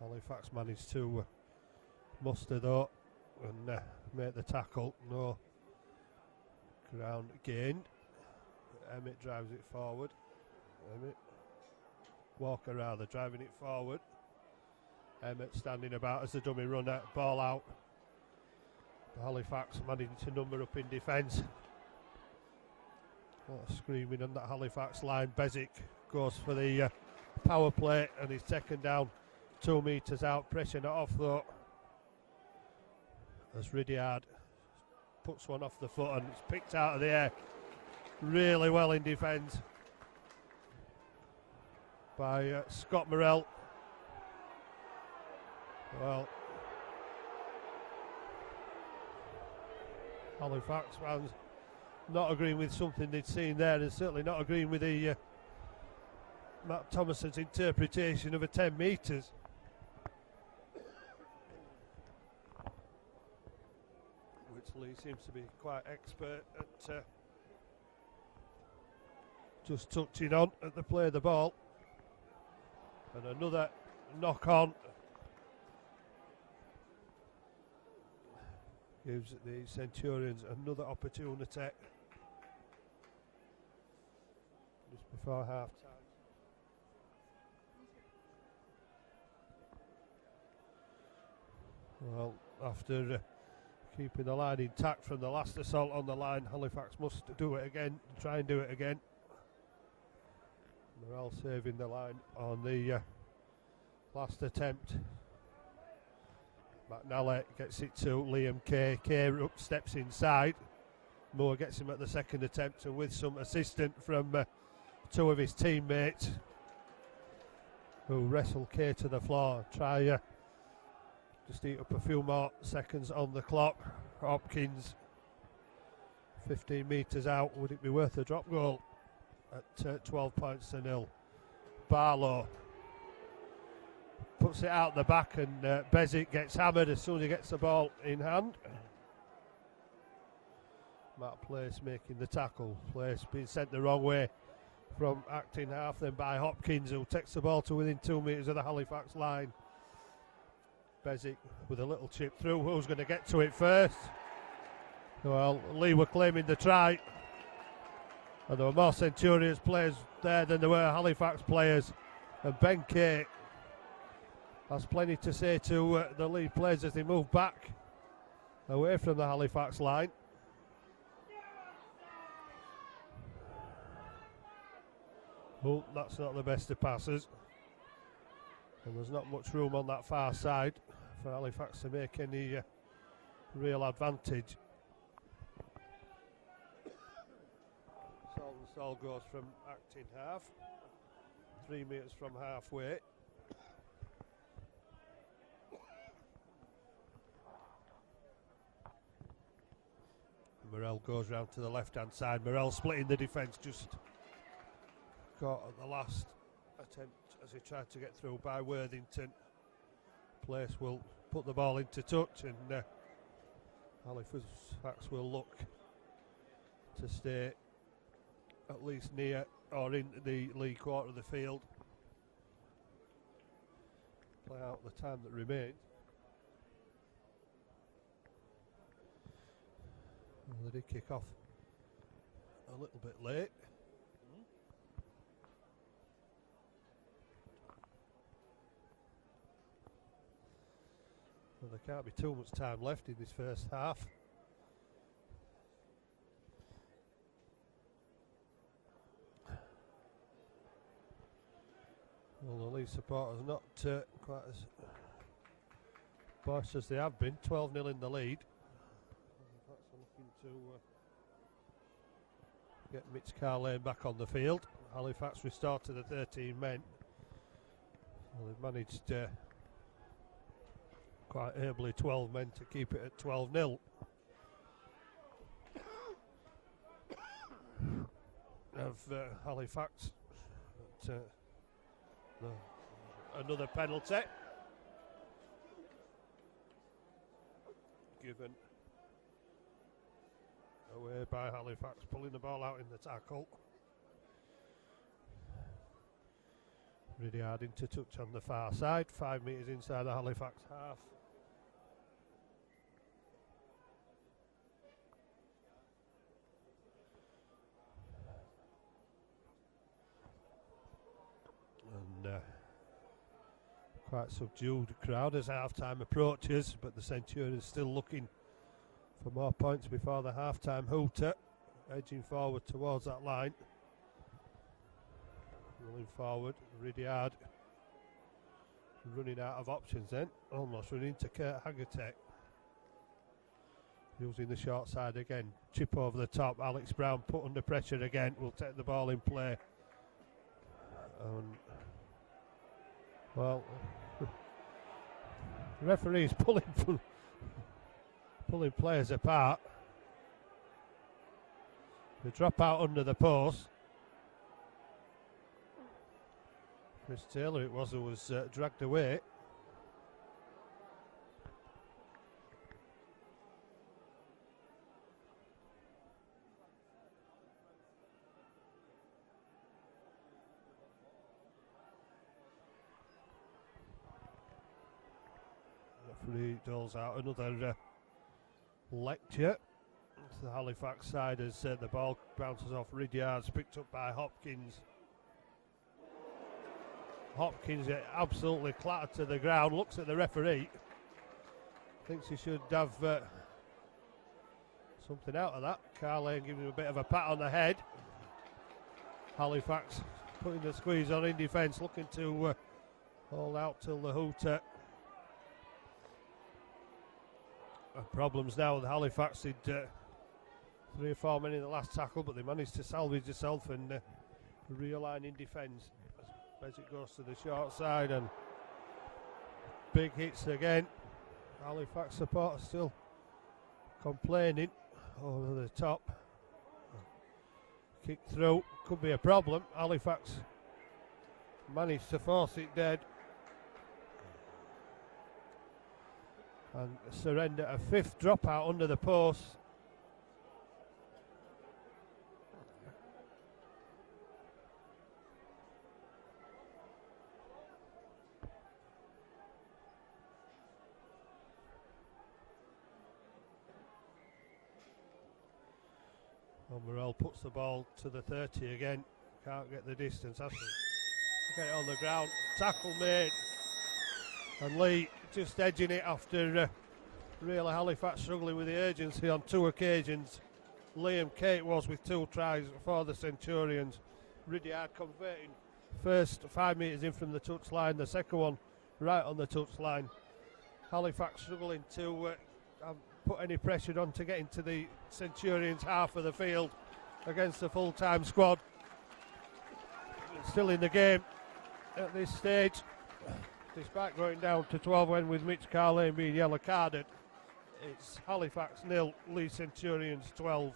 Halifax managed to muster though and make the tackle. No ground gained. Emmett drives it forward. Walker rather driving it forward. Emmett standing about as the dummy runner. Ball out. Halifax managing to number up in defence. Screaming on that Halifax line. Bezic goes for the power play and he's taken down 2 metres out. Pressure not off though, as Ridyard puts one off the foot and it's picked out of the air really well in defence by Scott Morell. Well, Halifax fans not agreeing with something they'd seen there, and certainly not agreeing with the Matt Thomason's interpretation of a 10 metres. Which Leigh seems to be quite expert at just touching on at the play of the ball. And another knock on gives the Centurions another opportunity just before half time. Well, after keeping the line intact from the last assault on the line, Halifax must do it again, try and do it again. Morell saving the line on the last attempt. McNally gets it to Liam Kay. Kay steps inside. Moore gets him at the second attempt, and with some assistance from two of his teammates who wrestle Kay to the floor. Try just eat up a few more seconds on the clock. Hopkins 15 metres out. Would it be worth a drop goal at 12 points to nil? Barlow puts it out the back, and Bezic gets hammered as soon as he gets the ball in hand. Matt Place making the tackle. Place being sent the wrong way from Acton half, then by Hopkins, who takes the ball to within 2 metres of the Halifax line. Bezic with a little chip through. Who's going to get to it first? Well, Leigh were claiming the try, and there were more Centurions players there than there were Halifax players. And Ben Kay has plenty to say to the Leigh players as they move back away from the Halifax line. Oh, that's not the best of passes. And there's not much room on that far side for Halifax to make any real advantage. Saltonstall goes from Acton half, 3 metres from halfway. Morrell goes round to the left hand side. Morrell splitting the defence, just caught at the last attempt as he tried to get through by Worthington. Place will put the ball into touch, and Halifax will look to stay at least near or in the Leigh quarter of the field. Play out the time that remains. Well, they did kick off a little bit late. Well, there can't be too much time left in this first half. Well, the Leigh supporters not quite as boisterous as they have been. 12-0 in the lead. That's looking to get Mitch Carlane back on the field. Halifax restored to the 13 men. Well, they've managed quite ably 12 men to keep it at 12-0. Of Halifax. But, another penalty given away by Halifax, pulling the ball out in the tackle. Really hard into touch on the far side, 5 metres inside the Halifax half. And quite subdued crowd as half-time approaches, but the Centurions still looking for more points before the half-time hooter, edging forward towards that line. Rolling forward, Ridyard running out of options then, almost running into Kurt Hagatek. Using the short side again, chip over the top, Alex Brown put under pressure again, will take the ball in play. Well, the referee's pulling players apart. They drop out under the post. Chris Taylor it was who was dragged away. Referee doles out another lecture to the Halifax side as the ball bounces off Ridyard's, picked up by Hopkins. Hopkins absolutely clattered to the ground, looks at the referee, thinks he should have something out of that. Carlane giving him a bit of a pat on the head. Halifax putting the squeeze on in defence, looking to hold out till the hooter. Problems now with Halifax. Did 3 or 4 men in the last tackle, but they managed to salvage themselves and realign in defence as it goes to the short side, and big hits again. Halifax supporters still complaining over the top. Kick through, could be a problem. Halifax managed to force it dead. and surrender a fifth dropout under the post. Morel puts the ball to the 30 again. Can't get the distance, has he? Get it on the ground. Tackle made. And Leigh just edging it after really Halifax struggling with the urgency on 2 occasions. Liam Kate was with 2 tries for the Centurions. Ridyard converting. First 5 metres in from the touchline, the second one right on the touchline. Halifax struggling to put any pressure on to get into the Centurions half of the field against the full-time squad. Still in the game at this stage, despite going down to 12 when with Mitch Carlane being yellow carded. It's Halifax 0, Leigh Centurions 12.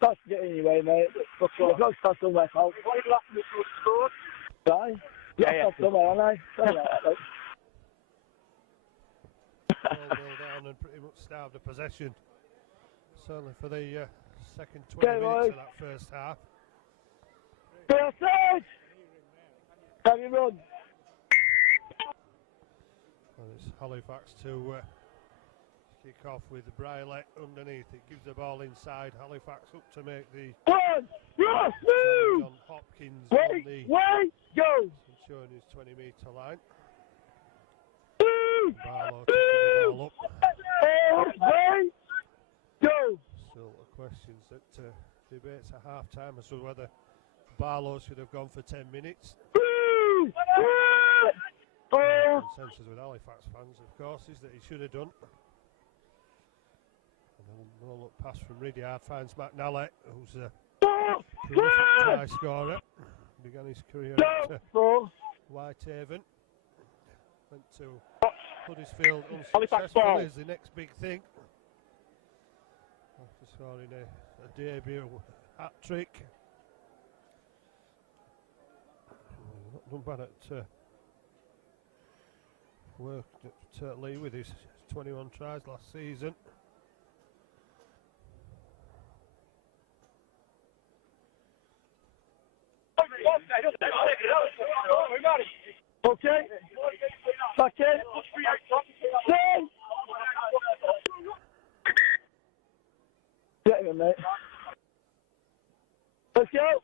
That's it anyway, mate. I've got to start somewhere, pal. What did you last minute scored? Right? Yeah. Somewhere, haven't I? Ball down and pretty much starved of possession. Certainly for the second 20 minutes of that first half. Have you run? And it's Halifax to kick off with Briley underneath. It gives the ball inside. Halifax up to make the John Hopkins on the Centurions 20-metre line. Barlow kicking the ball up. Still questions that debates at half time as to whether Barlow should have gone for 10 minutes. Consensus with Halifax fans, of course, is that he should have done. And a roll-up pass from Ridyard finds McNally, who's a prolific try scorer. Began his career at Whitehaven. Went to Huddersfield unsuccessful is the next big thing. After scoring a debut hat-trick. Not done bad at work at Leigh with his 21 tries last season. Okay. Back in. Get him, mate. Let's go.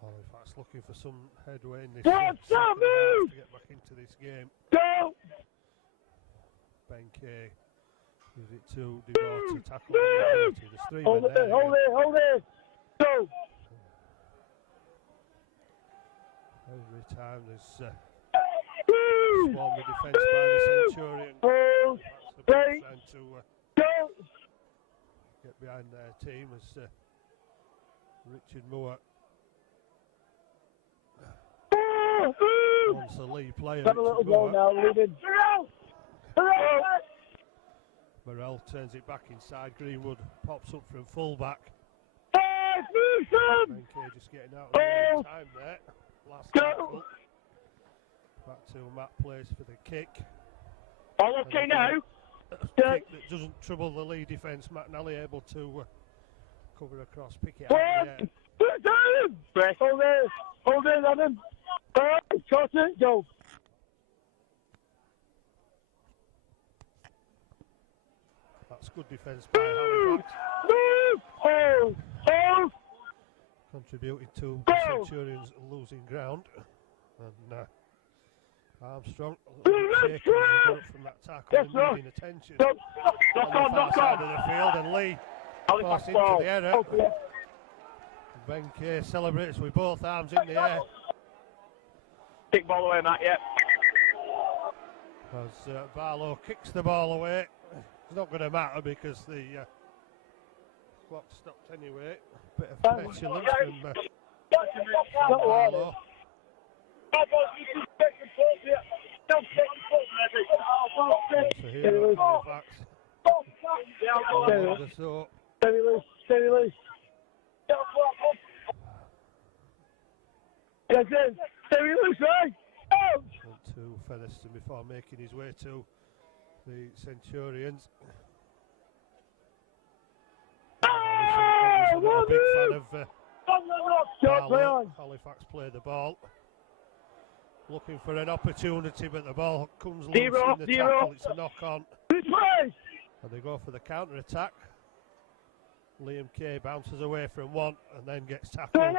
Halifax looking for some headway in this second half to get back into this game. Go. Benke gives it to DeVore to tackle. There's 3 men there. Hold it. Go. Every time there's swarming defence by the Centurion. That's the ball trying to get behind their team as Richard Moore wants a Leigh player. Have a little ball now, Ruben. Morel turns it back inside. Greenwood pops up from full-back. Benke just getting out of the time there. Last tackle. Back to Matt Place for the kick. All okay now? Kick that doesn't trouble the Leigh defence. McNally able to cover across, pick it out in the air. Hold it, Adam. Shot it, go. That's good defence by Halifax. Contributing to the Centurions losing ground. And Armstrong shaking as he got up from that tackle and needing attention. On the far side of the field, and Leigh forced into the error. Benke celebrates with both arms in the air. Kick ball away, Matt, yeah. As Barlow kicks the ball away. It's not going to matter because the clock stopped anyway. Bit of petulance from Barlow. So here at Halifax. So Stay loose, stay loose. Yes, in. Stay loose, right? Out! to Featherstone before making his way to the Centurions. Obviously not a big fan of Halifax play the ball. Looking for an opportunity, but the ball comes loose in the tackle. It's a knock on. And they go for the counter attack. Liam Kay bounces away from one and then gets tackled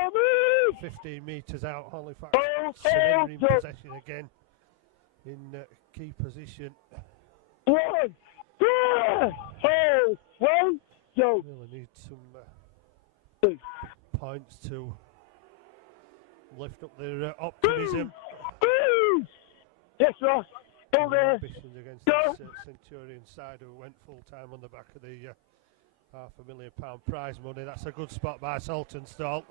15 metres out. Halifax surrendering possession again in key position. One, two, Really need some points to lift up their optimism. Yes, Ross. Ambitions against this Centurion side who went full time on the back of the £500,000 prize money. That's a good spot by Saltonstall.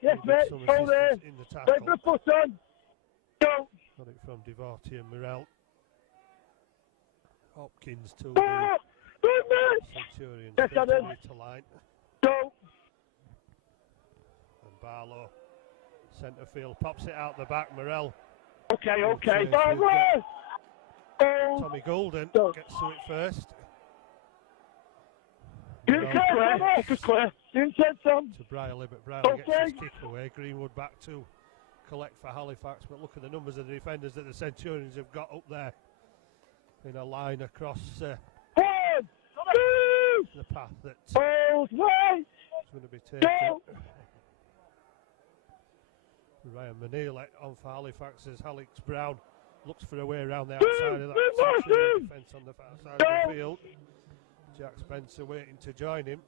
Yes, mate. Hold there. In the tackle. Take the foot on. Go. Got it from Devorty and Morel. Hopkins to the Centurions. Yes, To line. Go. And Barlow, centre field, pops it out the back. Morel. Okay. Tommy Golden gets to it first. Good clear. To Brierley, but Brierley gets his kick away. Greenwood back to collect for Halifax, but look at the numbers of the defenders that the Centurions have got up there in a line across the path that's going to be taken. Ryan Manile on for Halifax as Alex Brown looks for a way around the outside of that Centurion defence on the far side of the field. Jack Spencer waiting to join him.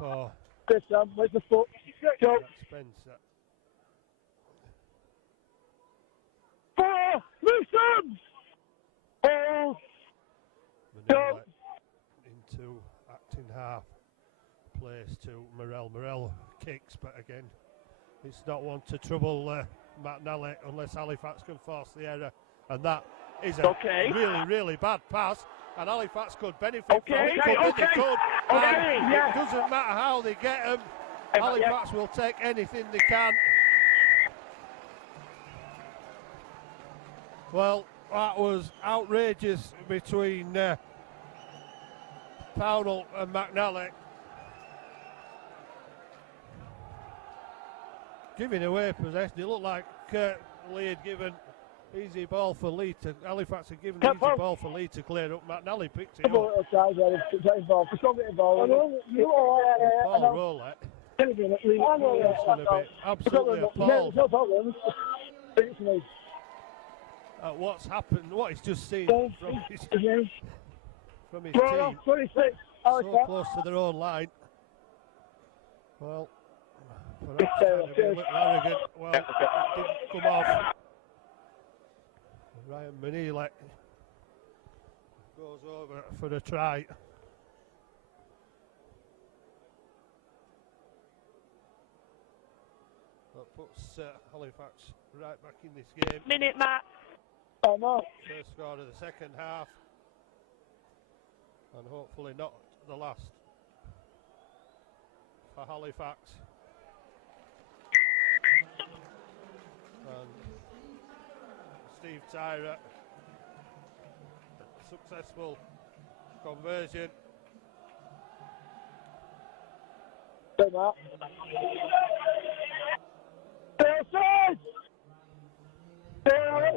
For with the foot. Jack Spencer. Manila into acting half. Plays to Morel. Morel kicks, but again, it's not one to trouble McNally unless Halifax can force the error. And that is a really bad pass. And Halifax could benefit from it. They could. It doesn't matter how they get them. Halifax will take anything they can. Well, that was outrageous between Pownell and McNally. Giving away possession. It looked like Leigh had given easy ball for Leigh to Halifax had given easy ball for Leigh to clear up. McNally picked it up. Ball roll it. It's going to be absolutely appalled at what's happened, what he's just seen from his team. So close to their own line. Well, perhaps trying to be a little arrogant. Well, it didn't come off. Ryan Manile goes over for a try. That puts Halifax right back in this game. Minute, Matt. First score of the second half. And hopefully not the last for Halifax. And Steve Tyra, successful conversion.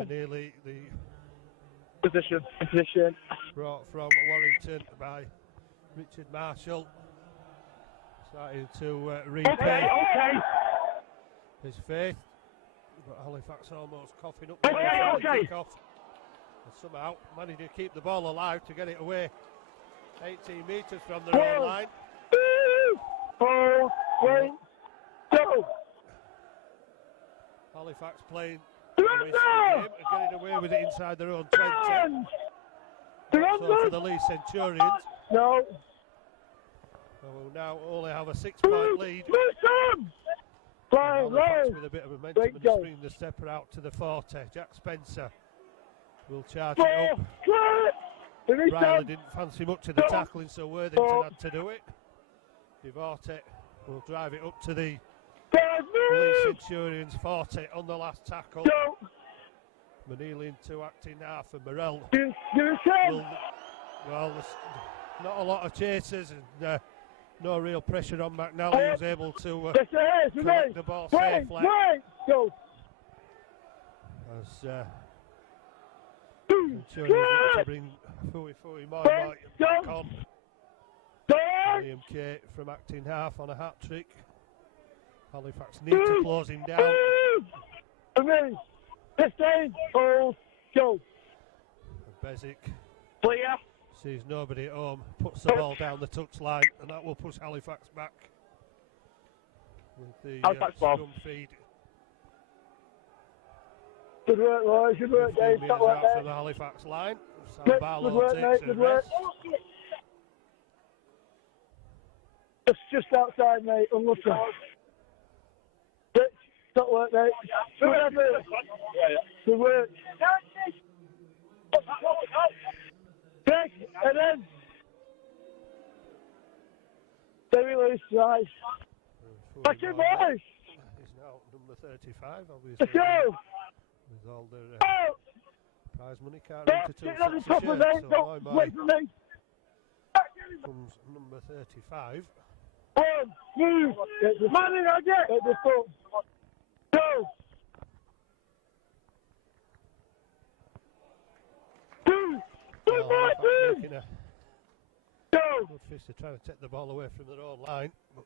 Nearly the position brought from Warrington by Richard Marshall, starting to repay his faith. But Halifax almost coughing up the kick-off. And somehow managed to keep the ball alive to get it away 18 metres from their own line. 4, 3, 2. Halifax playing the game and getting away with it inside their own 20. So for the Leigh Centurions. No. We'll now only have a 6-point lead. Fly, Halifax with a bit of momentum and he's bringing the stepper out to the 40. Jack Spencer will charge it up. Riley didn't fancy much of the tackling, so Worthington had to do it. Devorte will drive it up to the Leigh Centurions 40 on the last tackle. Manili into acting half, and Morell will, well, there's not a lot of chasers and no real pressure on McNally, who's able to collect the ball safely. As Centurions look to bring Fui Moi back on. Liam Kay from acting half on a hat-trick. Halifax need to close him down. 15, hold, go. Bezic Clear. sees nobody at home, puts the ball down the touch line, and that will push Halifax back with the scrum feed. Good work, Roy. Good work, Dave. Stop work, Dave. From the Halifax line. Sam Barlow takes a rest. Just outside, mate. Unlucky. Stop work, mate. Good work. Good work. Back and then. Very loose, right. Back in, boys. He's now number 35, obviously. Let's go. With all the prize money, can't reach to 2 sets of shirts, so my wait for me. comes number 35. Move. Man in again. Get the foot. Go. Making a good fist to try to take the ball away from their own line, but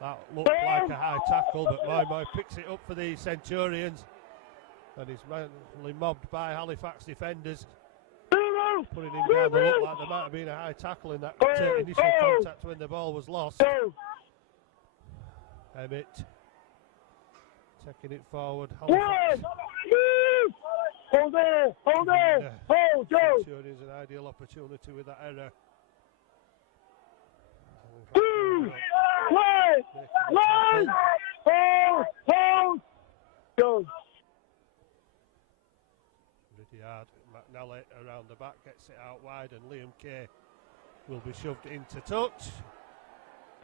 that looked like a high tackle, but Moi picks it up for the Centurions and he's mainly mobbed by Halifax defenders, putting him down. They look like there might have been a high tackle in that initial contact when the ball was lost. Emmett taking it forward. Halifax. Hold there! Hold there! Hold, go! Centurions an ideal opportunity with that error. Line! Hold! Go! Pretty hard. McNally around the back gets it out wide, and Liam Kay will be shoved into touch.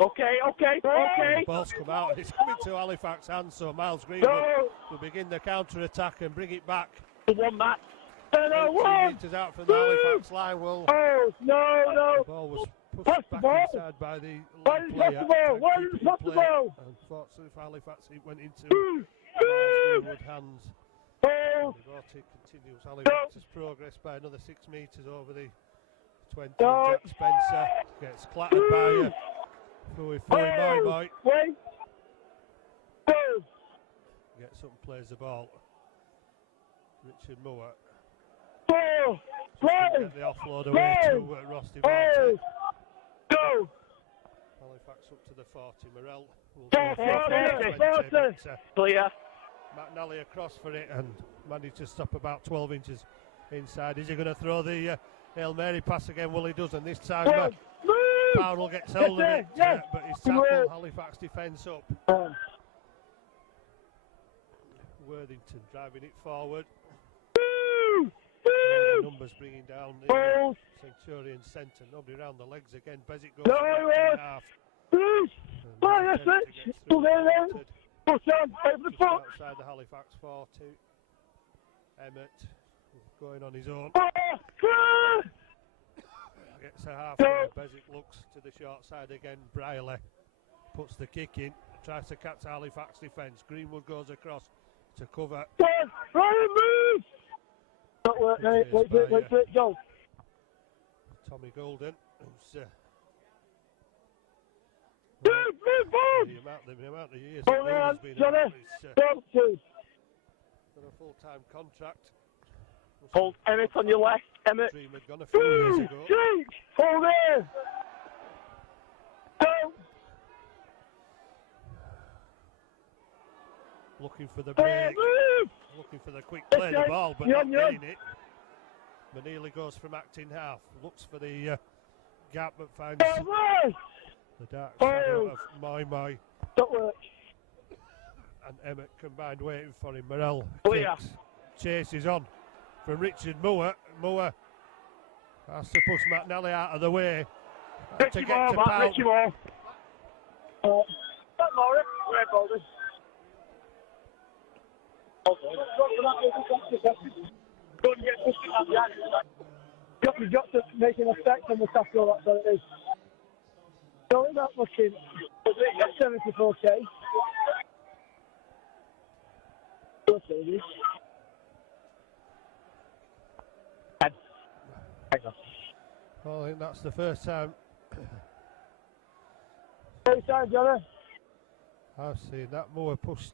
Okay. The ball's come out and it's coming to Halifax hands, so Miles Greenwood will begin the counter attack and bring it back. 1 match. 2 metres out from the Halifax line. No. The ball was pushed back inside by the player. Unfortunately for Halifax, it went into Greenwood hands. Devorte continues Halifax's progress by another 6 metres over the 20. Jack Spencer gets clattered by Fui Moi. Gets up and plays the ball. Richard Moore. Get the offload away to Ross Devorte. Halifax up to the 40. Morell will go for 20. McNally across for it and managed to stop about 12 inches inside. Is he going to throw the Hail Mary pass again? Well, he does, and this time Powell gets hold of it, but he's tackled. Halifax defence up. Worthington driving it forward. The numbers bringing down the Centurion centre. Nobody around the legs again. Bezic goes to half. Outside the Halifax 4-2. Emmett going on his own. Gets a half. Bezic looks to the short side again. Briley puts the kick in. Tries to catch Halifax defence. Greenwood goes across to cover. Not work, mate. Wait for it, go. Tommy Golden, who's the amount of years Golden's been out, he's got a full-time contract. Hold Emmett on your left, Emmett. Dream had gone a few years ago. Hold there. Go. Looking for the break. Looking for the quick play the ball, but not getting it. Manili goes from acting half. Looks for the gap, but finds the dark shadow of my. Don't work. And Emmett combined waiting for him. Morell Yeah. kicks, chases on from Richard Moore. Moore has to push McNally out of the way to get to Pound. Richie Moore. Great bowler. You've got to make an effect on the tackle, that's what it is. So not looking at 74k. Well, I think that's the first time Johnny. I've seen that. Moore push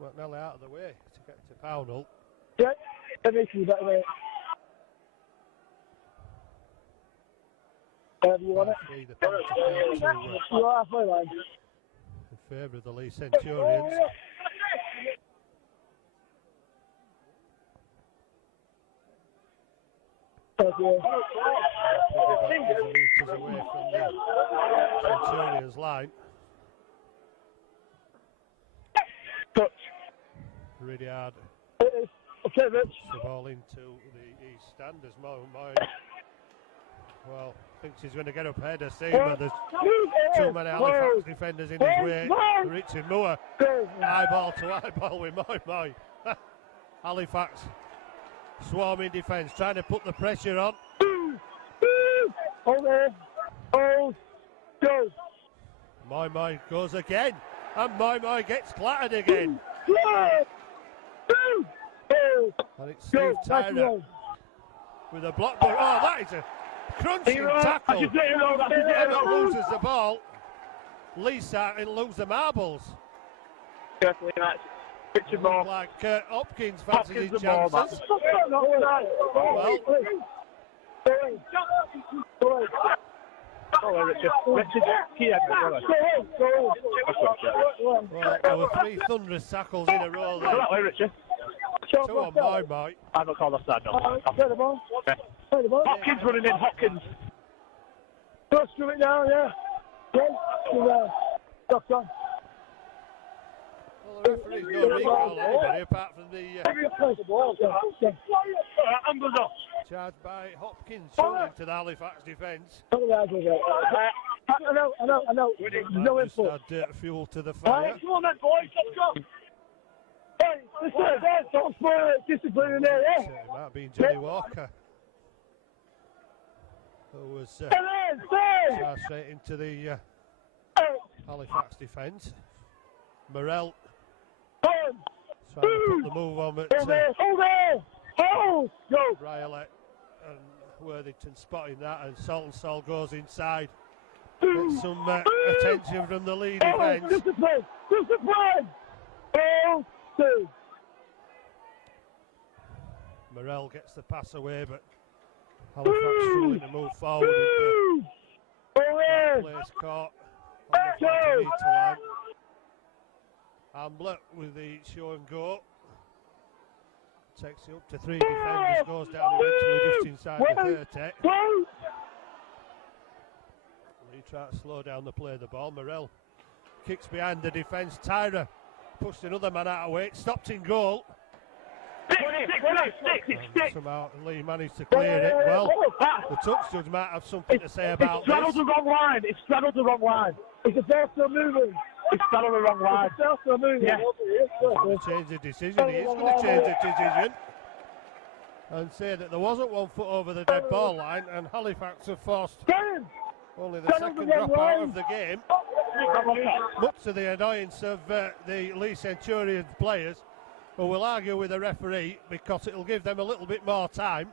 McNally out of the way to get to Pownell. Yeah, that makes you better, mate. Whatever you want it. You are halfway line. In favour of the Leigh Centurions. Thank you. About 100 metres away from the Centurions line. Touch. Really hard. Okay, Rich. The ball into the east stand as Moy, well, thinks he's going to get up ahead of Seamer, but there's too many Halifax defenders in his way. Richard Moore, eyeball to eyeball with Moy. Halifax swarming defence, trying to put the pressure on. Hold there. Hold. Go. Moy goes again, and Moy gets clattered again. And it's Steve Tyler with a block. Oh, that is a crunching tackle. Emmett loses the ball. Leigh starting to lose the marbles. Carefully, Matt. Richard Moore. Like Hopkins fancies his Ball, chances. Well. Richard. Well, there were 3 thunderous tackles in a row there. Richard. Two on Moy. I'm not called offside, no. Hopkins running in, Hopkins. Go through it now, yeah. Stop. Well, the referee's no recall anybody apart from the charged by Hopkins showing to the Halifax defence. I know. No Just input. add fuel to the fire. Come on then, boys, let's go. Hey, listen, don't spoil it. Discipline in there, yeah? It might have been Johnny Walker who was charged straight into the Halifax defence. Morell trying to put the move on, but Riolet and Worthington spotting that, and Saltonstall goes inside. Gets some attention from the Leigh defence. Discipline! Morell gets the pass away, but Halifax struggling to move forward with the place caught on the 40 metre line. Ambler with the show and go. Takes it up to 3 defenders, goes down eventually just inside the 30. Leigh tries to slow down the play of the ball. Morell kicks behind the defence. Tyra pushed another man out of weight, stopped in goal. Somehow Leigh managed to clear it. Well, the touch judge might have something to say about It's straddled this. the wrong line. It's straddled the wrong line. It's a fair still moving. It's straddled the wrong line. It's a still moving. Yeah. He's going to change the decision. He is going to change the decision and say that there wasn't 1 foot over the dead ball line, and Halifax have forced only the second drop out of the game, much to the annoyance of the Leigh Centurions players, who will argue with the referee because it'll give them a little bit more time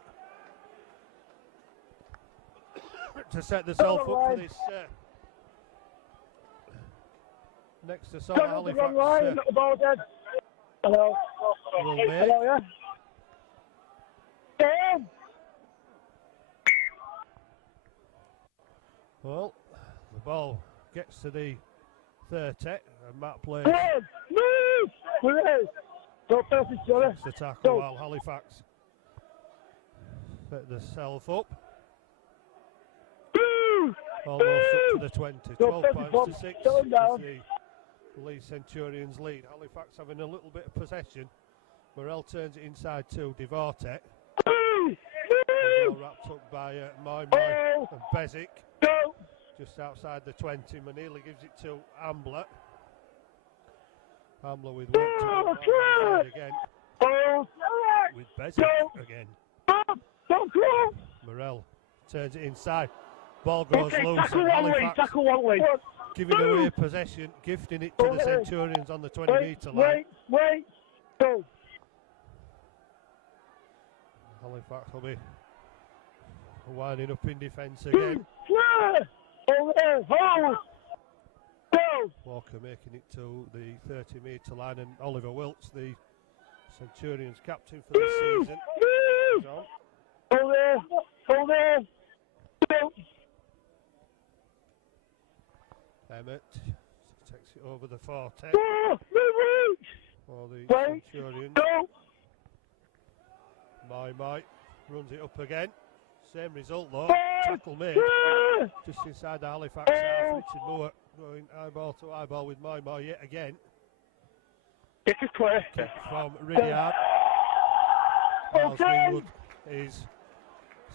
to set themselves up for this next assault. Halifax Hello. will make. Hello, yeah. Well, the ball gets to the 30 and Matt plays Move! Go perfect, Johnny. the tackle while Halifax set themselves up. almost up to the 20. 12 points to 6 Settle is down. the Leigh Centurions lead. Halifax having a little bit of possession. Morel turns it inside to Devortek. All wrapped up by Moy and Bezic. Just outside the 20. Manili gives it to Ambler. Ambler with work to do again. With Bezic again. Morel turns it inside. Ball goes loose. And Halifax giving away possession, gifting it to the Centurions on the 20-metre line. Go. Halifax will be winding up in defence again. Walker making it to the 30-metre line, and Oliver Wilkes, the Centurions captain for this season. Hold there. Emmett takes it over the 4-10 for the Centurions. My runs it up again. Same result though. Tackle made just inside the Halifax half. Richard Moore going eyeball to eyeball with my yet again. Kick is clear. Kick from Ridyard. Miles Greenwood is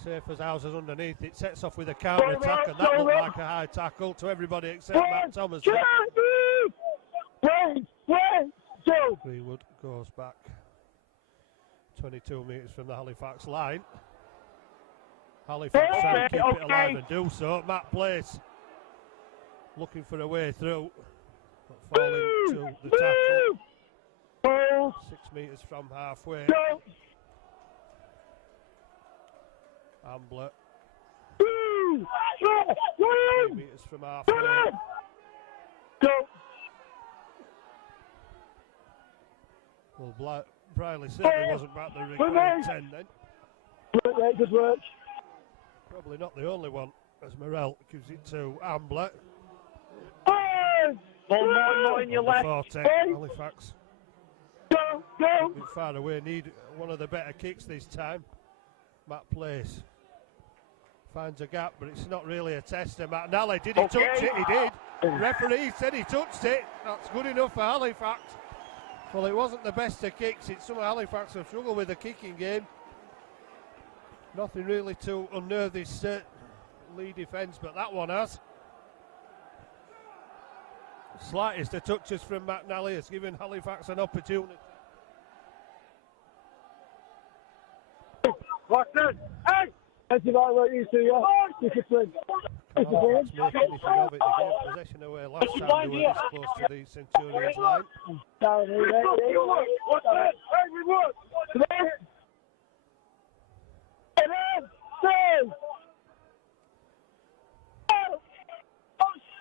safe as houses underneath. It sets off with a counter attack, and that looked like a high tackle to everybody except Matt Thomas. Greenwood goes back 22 metres from the Halifax line. Halifax trying to keep it alive and do so. Matt Place looking for a way through, but falling to the tackle. 6 metres from halfway. Ambler 3 metres from halfway. Well, Briley certainly wasn't back the required 10 then. Good work. Probably not the only one, as Morel gives it to Ambler. More in your left. Halifax. A bit far away, need one of the better kicks this time. Matt Place finds a gap, but it's not really a tester. Matt Nally, did he touch it? He did. Referee said he touched it. That's good enough for Halifax. Well, it wasn't the best of kicks. It's some of Halifax have struggled with the kicking game. Nothing really to unnerve this Leigh defence, but that one has. Slightest of touches from McNally has given Halifax an opportunity. Hey! That's about what you see, discipline. Halifax make anything of it. They gave possession away last time they were this close to the Centurions line.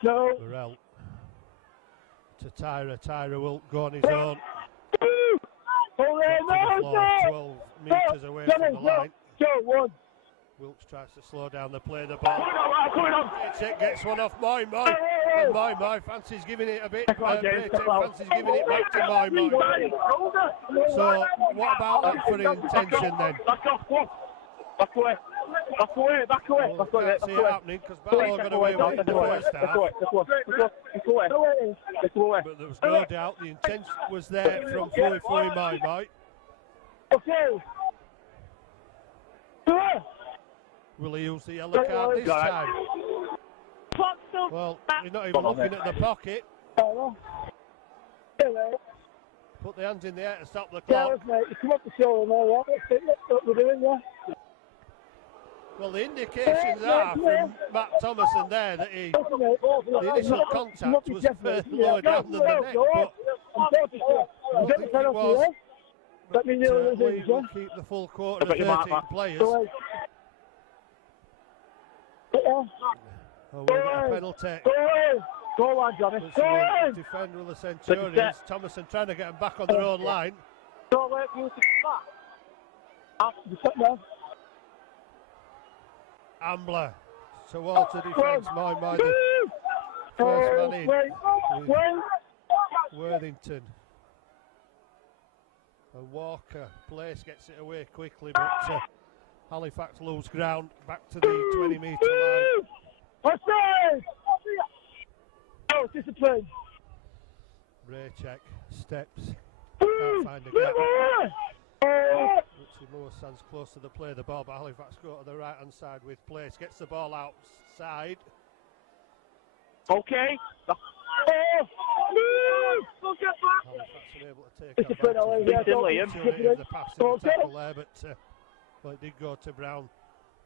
No. Burrell to Tyra. Tyra will go on his own. To the floor, 12 metres away from the line. Wilkes tries to slow down the play. The ball. Braytek gets one off Moy. And Moy fancies giving it a bit. Braytek fancies giving it back to Moy. So what about that for intention then? Back away. Well, can't see it happening because Barlow got away with it in the first half. But there was no doubt the intention was there from Fui Moy. Will he use the yellow card this time? Well, he's not even looking at the pocket. Put the hands in the air to stop the clock. Well, the indications are from Matt Thomason there that the initial contact was further lower down than the neck, but I don't think it was. But Leigh will keep the full court of 13 players. Oh, we'll get a penalty. Go on, Johnny. Defend with the Centurions. Thomason trying to get them back on their own line. Don't let you sit back. Ambler towards the defence. My the first man in with Worthington. And Walker. Place gets it away quickly, but Halifax lose ground. Back to the 20-metre line. Offside! Oh, discipline. Ray check, steps, can't find a gap. Richard Moore stands close to the play of the ball, but Halifax go to the right hand side with place, gets the ball outside. Okay. Halifax unable to take advantage of the pass in the tackle there, but well, it did go to Brown.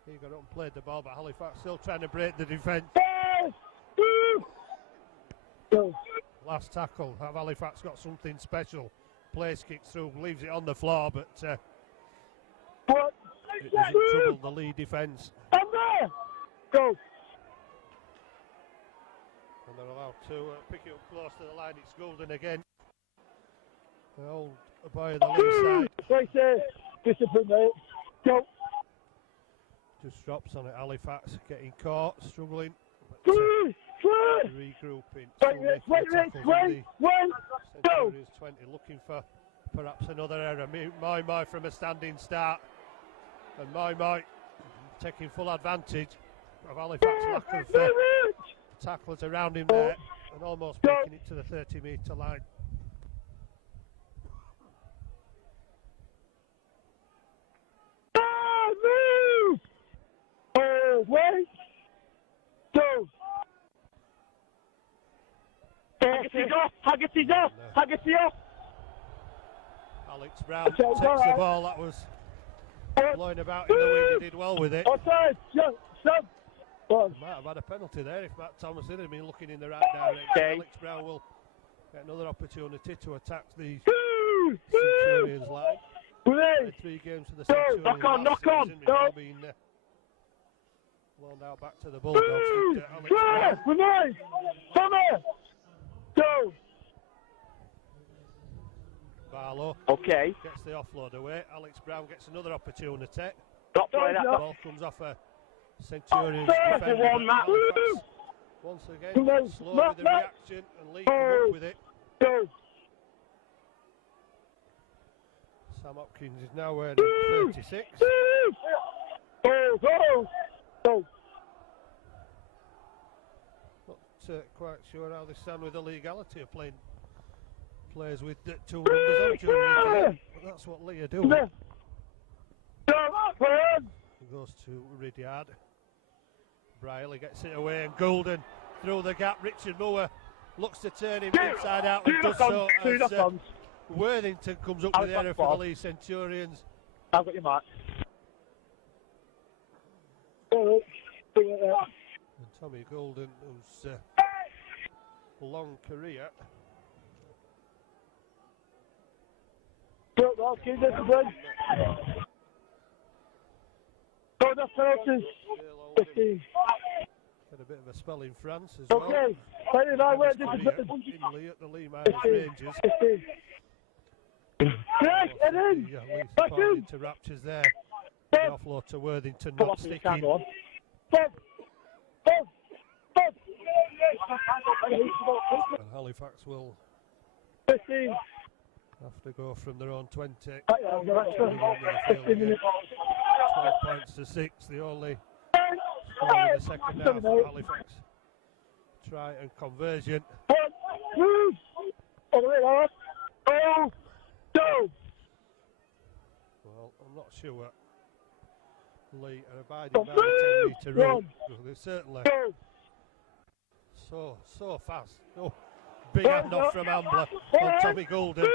He got up and played the ball, but Halifax still trying to break the defence. Last tackle, have Halifax got something special? Place kicks through, leaves it on the floor, but it doesn't trouble the Leigh defence. Go. And they're allowed to pick it up close to the line. It's Golden again. The old boy of the Leigh side. Right there. Discipline, mate. Go. Just drops on it. Halifax getting caught, struggling. Regrouping. Centurions 20 looking for perhaps another error. My from a standing start. And my taking full advantage of Halifax lack of tacklers around him there and almost making it to the 30-metre line. Wait. Go. Haggerty's off. Haggerty off. Alex Brown takes the ball. That was blowing about in the wind. He did well with it. Offside. Might have had a penalty there if Matt Thomas had been looking in the right direction. Okay. Alex Brown will get another opportunity to attack the Centurions line. 3 games for the Centurions. Knock on. Before being loaned out back to the Bulldogs. Alex Brown. Go. Barlow Okay. gets the offload away. Alex Brown gets another opportunity. Stop playing The that. ball comes off a Centurions defender. One, Matt. Halifax once again slow with the reaction and Leigh come up with it. Go. Sam Hopkins is now wearing 36. Go. Not quite sure how they stand with the legality of playing players with 2 numbers on during the game, but that's what Leigh are doing. He goes to Ridyard. Briley gets it away and Golden through the gap. Richard Moore looks to turn him inside out and does so as Worthington comes up with the error for the Leigh Centurions. I've got your mark. And Tommy Golden, who's long career. Had a bit of a spell in France as well. Okay. In Leigh at the Leigh Miners Rangers. Leigh supported into Raptures there. The offload to Worthington, not sticking. And Halifax will have to go from their own 20. 12 points to 6. The only score in the second half for Halifax. Try and conversion. Well, I'm not sure. Leigh are abiding by the 10-metre rule. They're certainly so fast. Oh, big handoff from Ambler on Tommy Golden.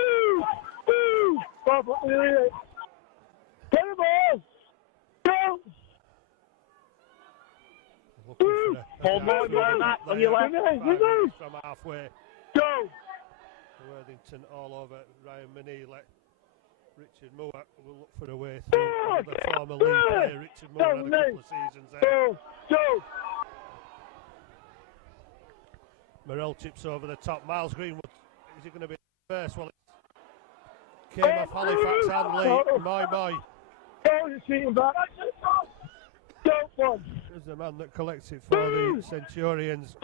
On your left. From halfway. Worthington all over Ryan Manila. Richard Moore will look for a way through. The former Leigh player, Richard Moore, had a couple of seasons there. Morrell chips over the top. Miles Greenwood, is it going to be first? Well, it came off Halifax and Leigh. My. There's the man that collects it for the Centurions.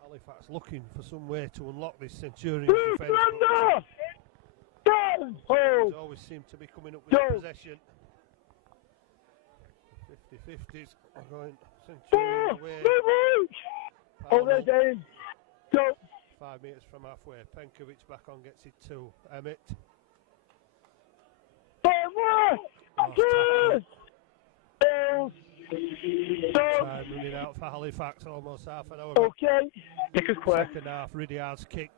Halifax looking for some way to unlock this Centurions defence. Always seem to be coming up with possession. 50-50s are going Centurion away. Over Dane. Go. 5 metres from halfway. Penkovic back on, gets it to Emmett. Time running out for Halifax, almost half an hour. Okay. Second half, Ridyard's kick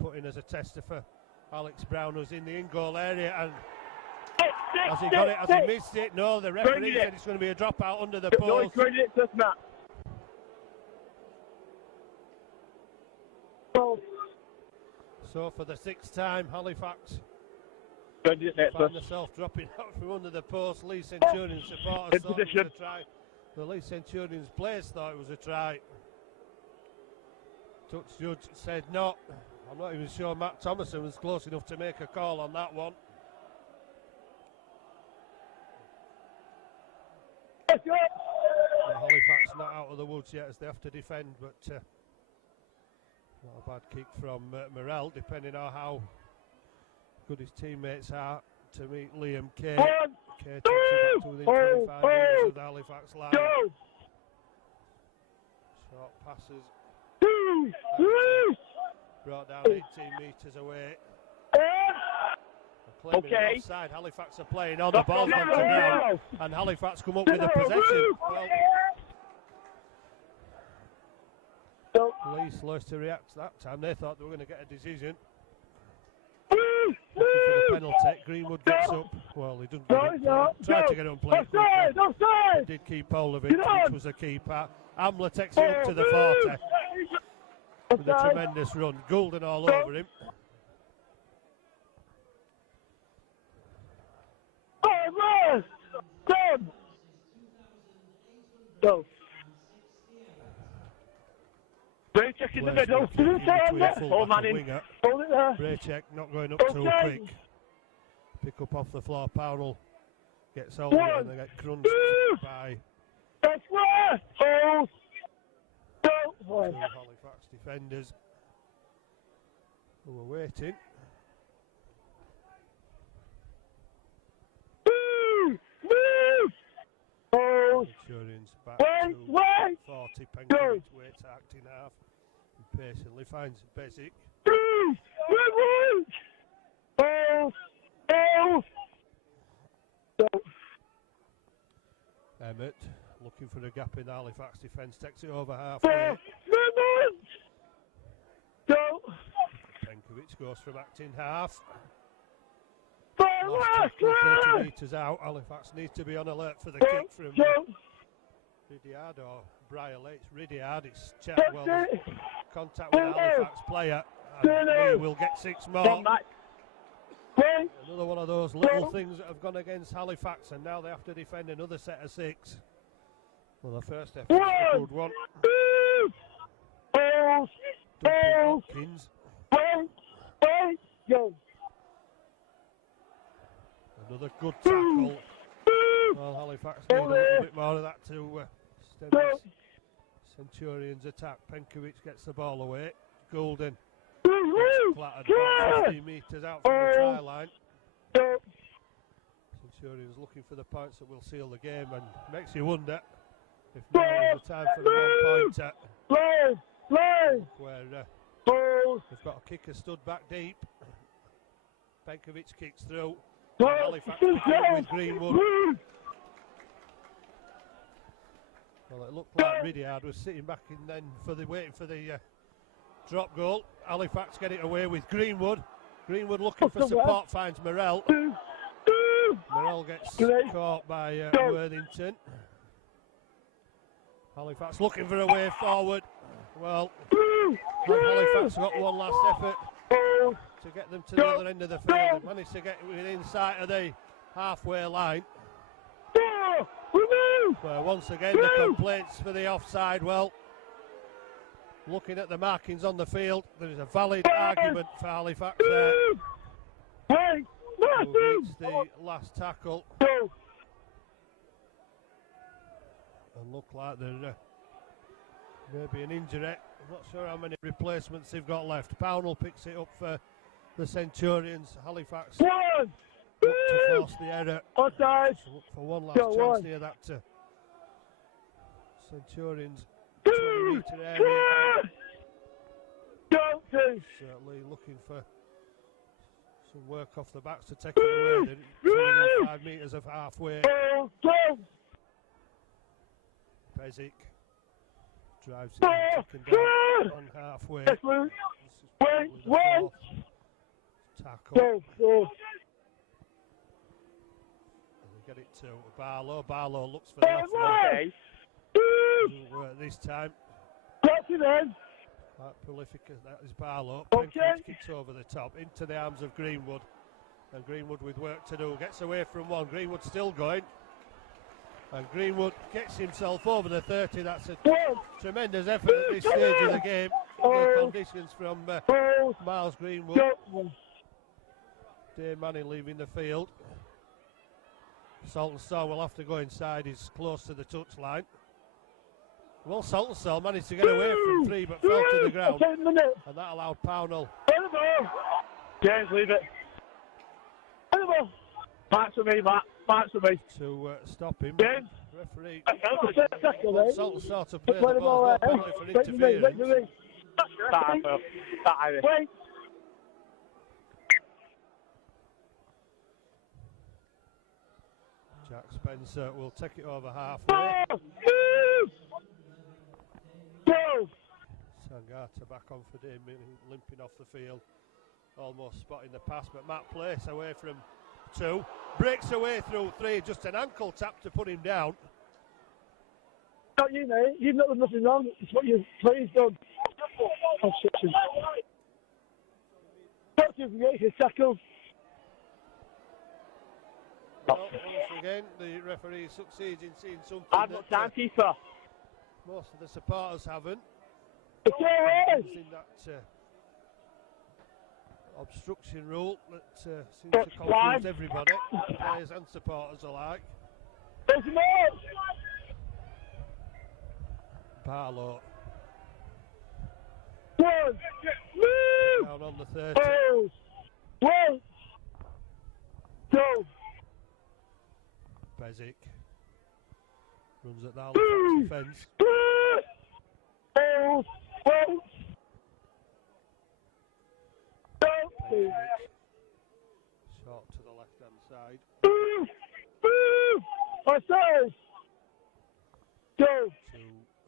put in as a tester for Alex Brown, who's in the in-goal area, and has he got it? Has he missed it? No, the referee said it's going to be a dropout under the No, post. he's going it to Matt. So for the 6th time, Halifax Going it next find themselves dropping out from under the post. Leigh Centurions supporters thought it was a try. The Leigh Centurions players thought it was a try. Touch judge said no. I'm not even sure Matt Thomason was close enough to make a call on that one. Yeah, Halifax not out of the woods yet as they have to defend, but not a bad kick from Morel, depending on how good his teammates are to meet Liam Kay. Kay takes it back to within 25 metres of the Halifax line. Short passes. Brought down 18 metres away. Claiming an offside. Halifax are playing on. The ball's gone to ground, and Halifax come up with the possession. Well, Leigh slows to react that time. They thought they were going to get a decision. Looking for the penalty. Greenwood gets up. Well, he doesn't get it. Tried to get it unplayed. He did keep hold of it, which was a keeper. Ambler takes it up to the 40 with a tremendous run. Goulden all over him. Go. Braycheck in the middle. Oh, man in. Hold it there. Braycheck not going up too quick. Pick up off the floor. Powell gets hold of it and they get crunched by two Halifax defenders who were waiting. Centurions back to 40. Penkovic waits acting half and patiently finds Basic. Emmett looking for a gap in the Halifax defence, takes it over halfway. Penkovic goes from acting half. Last tackle, 30 metres out. Halifax needs to be on alert for the kick from Ridyard or Brierley. It's Ridyard, it's Chatwell. Contact with the Halifax player. And Leigh will get 6 more. Another one of those little things that have gone against Halifax, and now they have to defend another set of 6. Well, the first effort was a good one. Duncan Hopkins. Another good tackle. Well, Halifax need a little bit more of that to stem this Centurions attack. Penkovic gets the ball away. Goulden gets flattered about 15 metres out from the try line. Centurions looking for the points that will seal the game, and makes you wonder if now is the time for the 1-pointer. Where they've got a kicker stood back deep. Penkovic kicks through. Halifax with Greenwood. Well, it looked like Ridyard was sitting back in then waiting for the drop goal. Halifax get it away with Greenwood. Greenwood looking for support, finds Morel. Morel gets caught by Worthington. Halifax looking for a way forward. Well, Halifax got one last effort to get them to the other end of the field. They managed to get within sight of the halfway line. Well, once again, the complaints for the offside. Well, looking at the markings on the field, there is a valid argument for Halifax there. Who reached the last tackle. And look like there may be an injury. I'm not sure how many replacements they've got left. Pownell picks it up for the Centurions. Halifax look to force the error. So look for one last chance near that to Centurions 20 metre area. Don't do. Certainly looking for some work off the backs to take it away. They're within 5 metres of halfway. Pezic drives it in, taken down on halfway. This is probably the fourth tackle. And they get it to Barlow. Barlow looks for the offload. Doesn't work this time. Quite prolific as that is Barlow. Penkovich kicks over the top into the arms of Greenwood. And Greenwood with work to do. Gets away from one. Greenwood still going. And Greenwood gets himself over the 30. That's a tremendous effort at this stage of the game. The conditions from Miles Greenwood. Dave Manning leaving the field. Saltonstall will have to go inside. He's close to the touchline. Well, Saltonstall managed to get away from 3 but fell to the ground. And that allowed Pownell. James, leave it. Marks for me, Matt. Marks for me. To stop him. James. Referee. Saltonstall to play the ball. No penalty for interference. Wait. Jack Spencer will take it over halfway. Sangata back on for Dave Manning, limping off the field. Almost spotting the pass, but Matt Place away from 2. Breaks away through 3, just an ankle tap to put him down. Not you, mate. You've not done nothing wrong. It's what you've done. Obstruction. Don't you forget his tackle. Well, once again, the referee succeeds in seeing something I've got time, keeper. Most of the supporters haven't. It's all right. In that obstruction rule that seems to confuse everybody, players and supporters alike. There's more. Barlow. One. Move. Down on the 30. One. Go. Pezic runs at the Halifax defence. Short to the left hand side. Offside. Go. To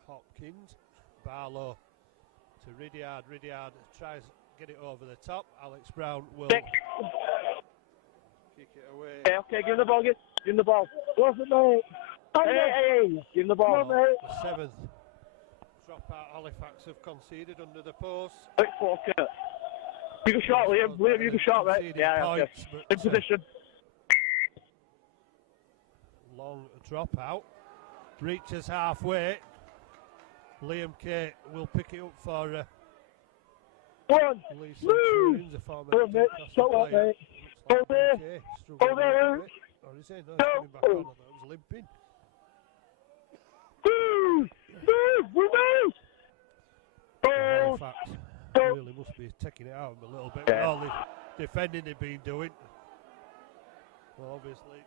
Hopkins. Barlow to Ridyard. Ridyard tries to get it over the top. Alex Brown will kick it away. Okay, give him the ball, give him the ball. What's it, mate? Hey, give him the ball. Come on, mate. The 7th dropout Halifax have conceded under the post. Quick focus. You can shot, Liam. Liam, you can shot, right? Yeah, okay. In position. Long dropout. Reaches halfway. Liam Kay will pick it up for One. Lee Centurions, a former mate. Stop that, mate. Over. Over. Or is he? No, he's coming back on. I thought it was limping. Move. Halifax really must be taking it out of him a little bit with all the defending they've been doing. Well, obviously,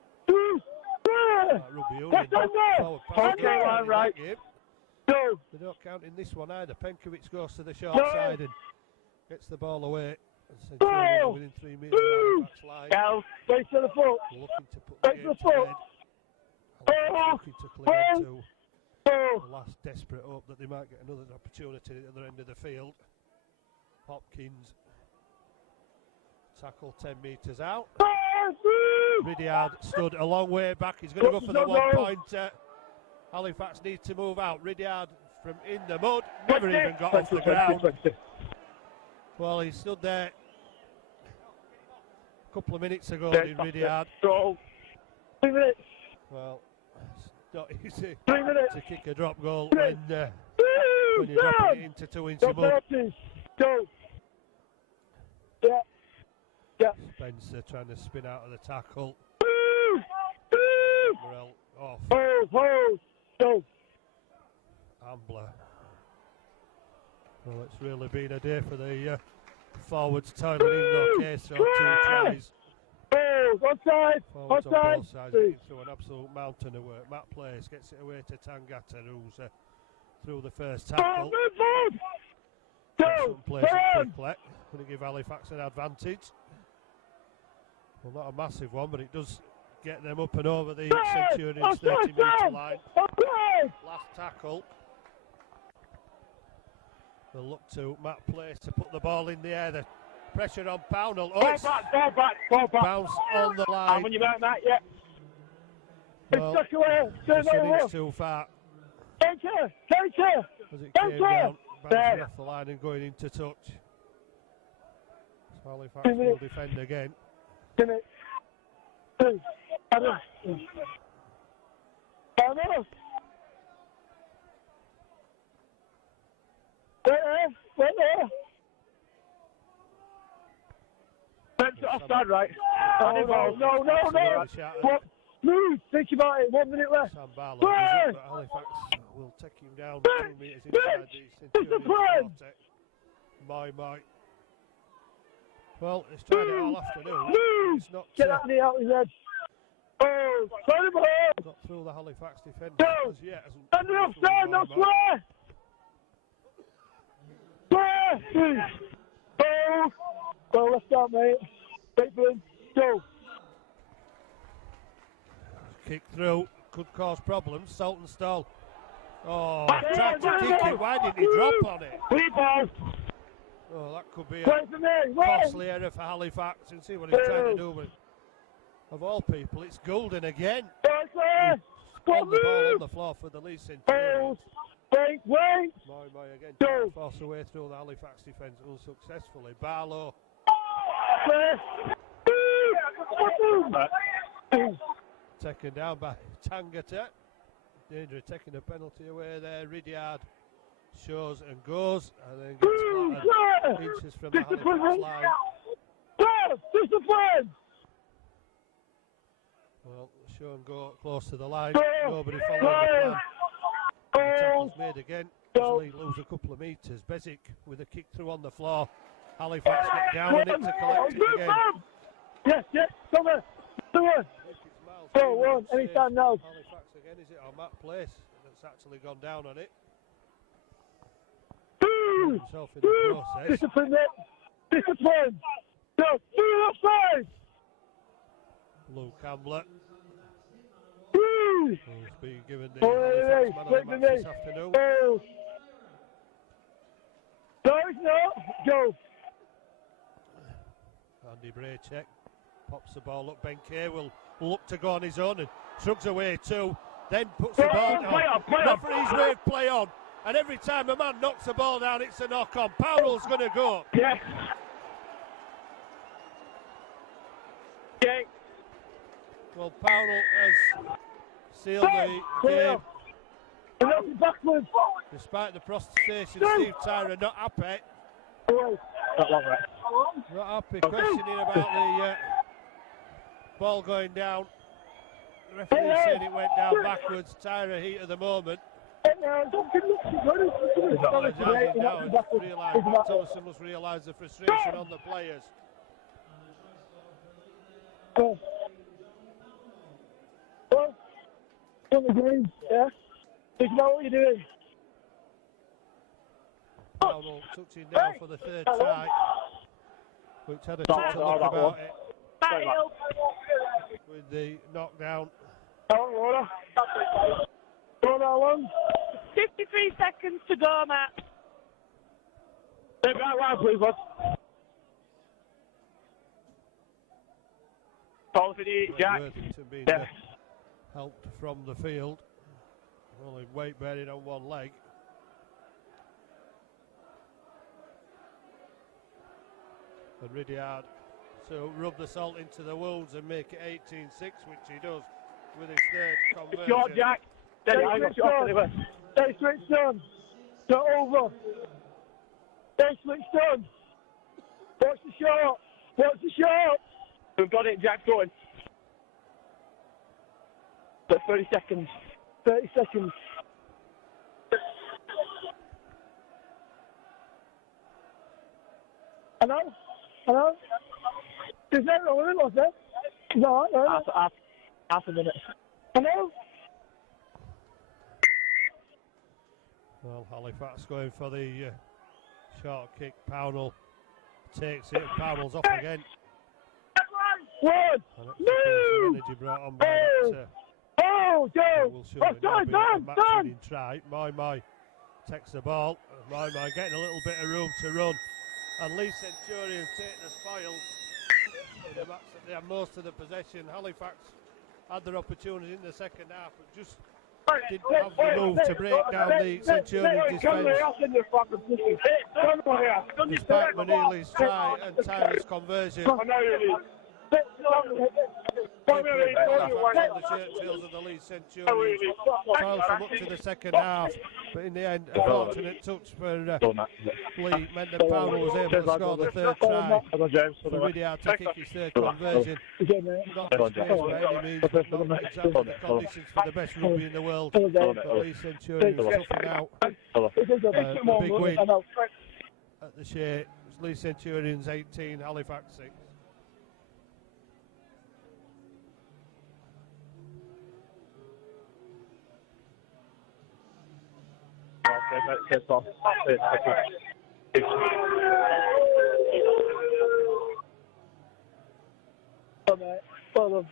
Rugby Union forward pass Okay, right. They don't count in this one either. Penkovich goes to the short side and gets the ball away. And Centurions within 3 metres of the Halifax line. Face to the foot. Looking to put the game to bed. Halifax looking to clear to the last desperate hope that they might get another opportunity at the other end of the field. Hopkins tackle 10 metres out. Ridyard stood a long way back. He's going to go for the 1 pointer. Halifax needs to move out. Ridyard from in the mud, never even got off the ground. Well, he stood there a couple of minutes ago, did Ridyard. 3 minutes. Well, it's not easy 3 minutes. to kick a drop goal when you're dropping it into 2 inches mud. Go. Yeah. Spencer trying to spin out of the tackle. Morel off. Go. Ambler. Well, it's really been a day for the forwards toiling in. Okay, so 2 tries. Goals, onside, Forwards on onside. both sides getting through an absolute mountain of work. Matt Place gets it away to Tangata, who's through the first tackle. Excellent plays it quickly. Going to give Halifax an advantage. Well, not a massive one, but it does get them up and over the Centurions 30-metre line. Last tackle. They'll look to Matt Place to put the ball in the air. The pressure on Pownell. Oh, it's Fall back. bounced on the line. When you about that, yeah. Well, It's stuck away. just an inch too far Take her. as it came down, bouncing off the line and going into touch. So Halifax will defend again. Minute. 2. Adam. Wait there. Bench it offside, right? No. What? Move. Think about it. 1 minute left. Sam Barlow goes up, but Halifax will take him down 2 metres inside the Centurions 40. My. Well, it's tried it all afternoon. It's not Get that knee out his head. Oh, sorry, ball. got through the Halifax defender Go. as yet. And the offside, no swear. Swear. Oh. Well, let's start, mate. Wait for him. Go. Kick through, could cause problems. Saltonstall. Oh, tried to kick it. Why didn't he drop on it? Ball. Oh, that could be Wait a for me. Wait. costly error for Halifax. And see what he's trying to do. But of all people, it's Goulden again. Wait, sir. On the ball on the floor for the Leigh Centurions. Wait. My again Go. trying to force away through the Halifax defence unsuccessfully. Barlow. Taken down by Tangata. Danger of taking a penalty away there. Ridyard shows and goes and then gets flattened inches from the Halifax line. Discipline! Well, show and go close to the line. Nobody following the plan. The tackle's made again. Leigh lose a couple of metres. Bezic with a kick through on the floor. Halifax get down on it to collect it again. Yes, come on. Go on, anytime now. Halifax again, is it? Or Matt Place that's actually gone down on it. Himself in the process. Discipline, mate. Discipline. Go, outside. Lou Campbell. Who's being given the Halifax man of the match this afternoon. No, it's not. Go. Andy Braycheck pops the ball up. Ben Kay will look to go on his own and shrugs away too. Then puts the ball down. Referee's wave play on. And every time a man knocks the ball down, it's a knock on. Powell's going to go. Yes. Well, Powell has sealed the game. Backwards. Despite the protestation, Steve Tyra not happy. Not happy, questioning about the ball going down. The referee said it went down backwards. Tyra heat at the moment. Apologising now. Matt Thomason must realise the frustration on the players. Well, on the game, yeah. Think about what you're doing. Powell tucks in down for the third try, which had a touch of luck about it with the knockdown. Go how long? 53 seconds to go, Matt. Take that round, please, bud. Call for the Jack. Worthington being helped from the field. Only weight bearing on one leg. And Ridyard to rub the salt into the wounds and make it 18-6, which he does with his third conversion. Short, Jack. Stay switched on. Go over. Stay switched on. Watch the shot. We've got it, Jack, going. 30 seconds. 30 seconds. Hello? There's no wrong with it, was there? No, half a minute. I know. Well, Halifax going for the short kick. Pownell takes it, and Pownell's off again. One. And that's some energy brought on by that. Oh, go! Will show it now being a match-winning try. My takes the ball. My getting a little bit of room to run. And Leigh Centurion taking the spoil. They have most of the possession. Halifax had their opportunity in the second half, but just didn't have the move to break down the Centurion defence. Despite Manili's try and tireless conversion. The shirt tails of the Leigh Centurions trials them up to the second half, but in the end, a fortunate touch for Leigh meant that Pownell was able to score the third try for Ridyard to kick his third conversion. Not the space by any means, but not exactly the conditions for the best rugby in the world. But Leigh Centurions toughing out the big win at the Shea. Leigh Centurions 18, Halifax 6. Well done.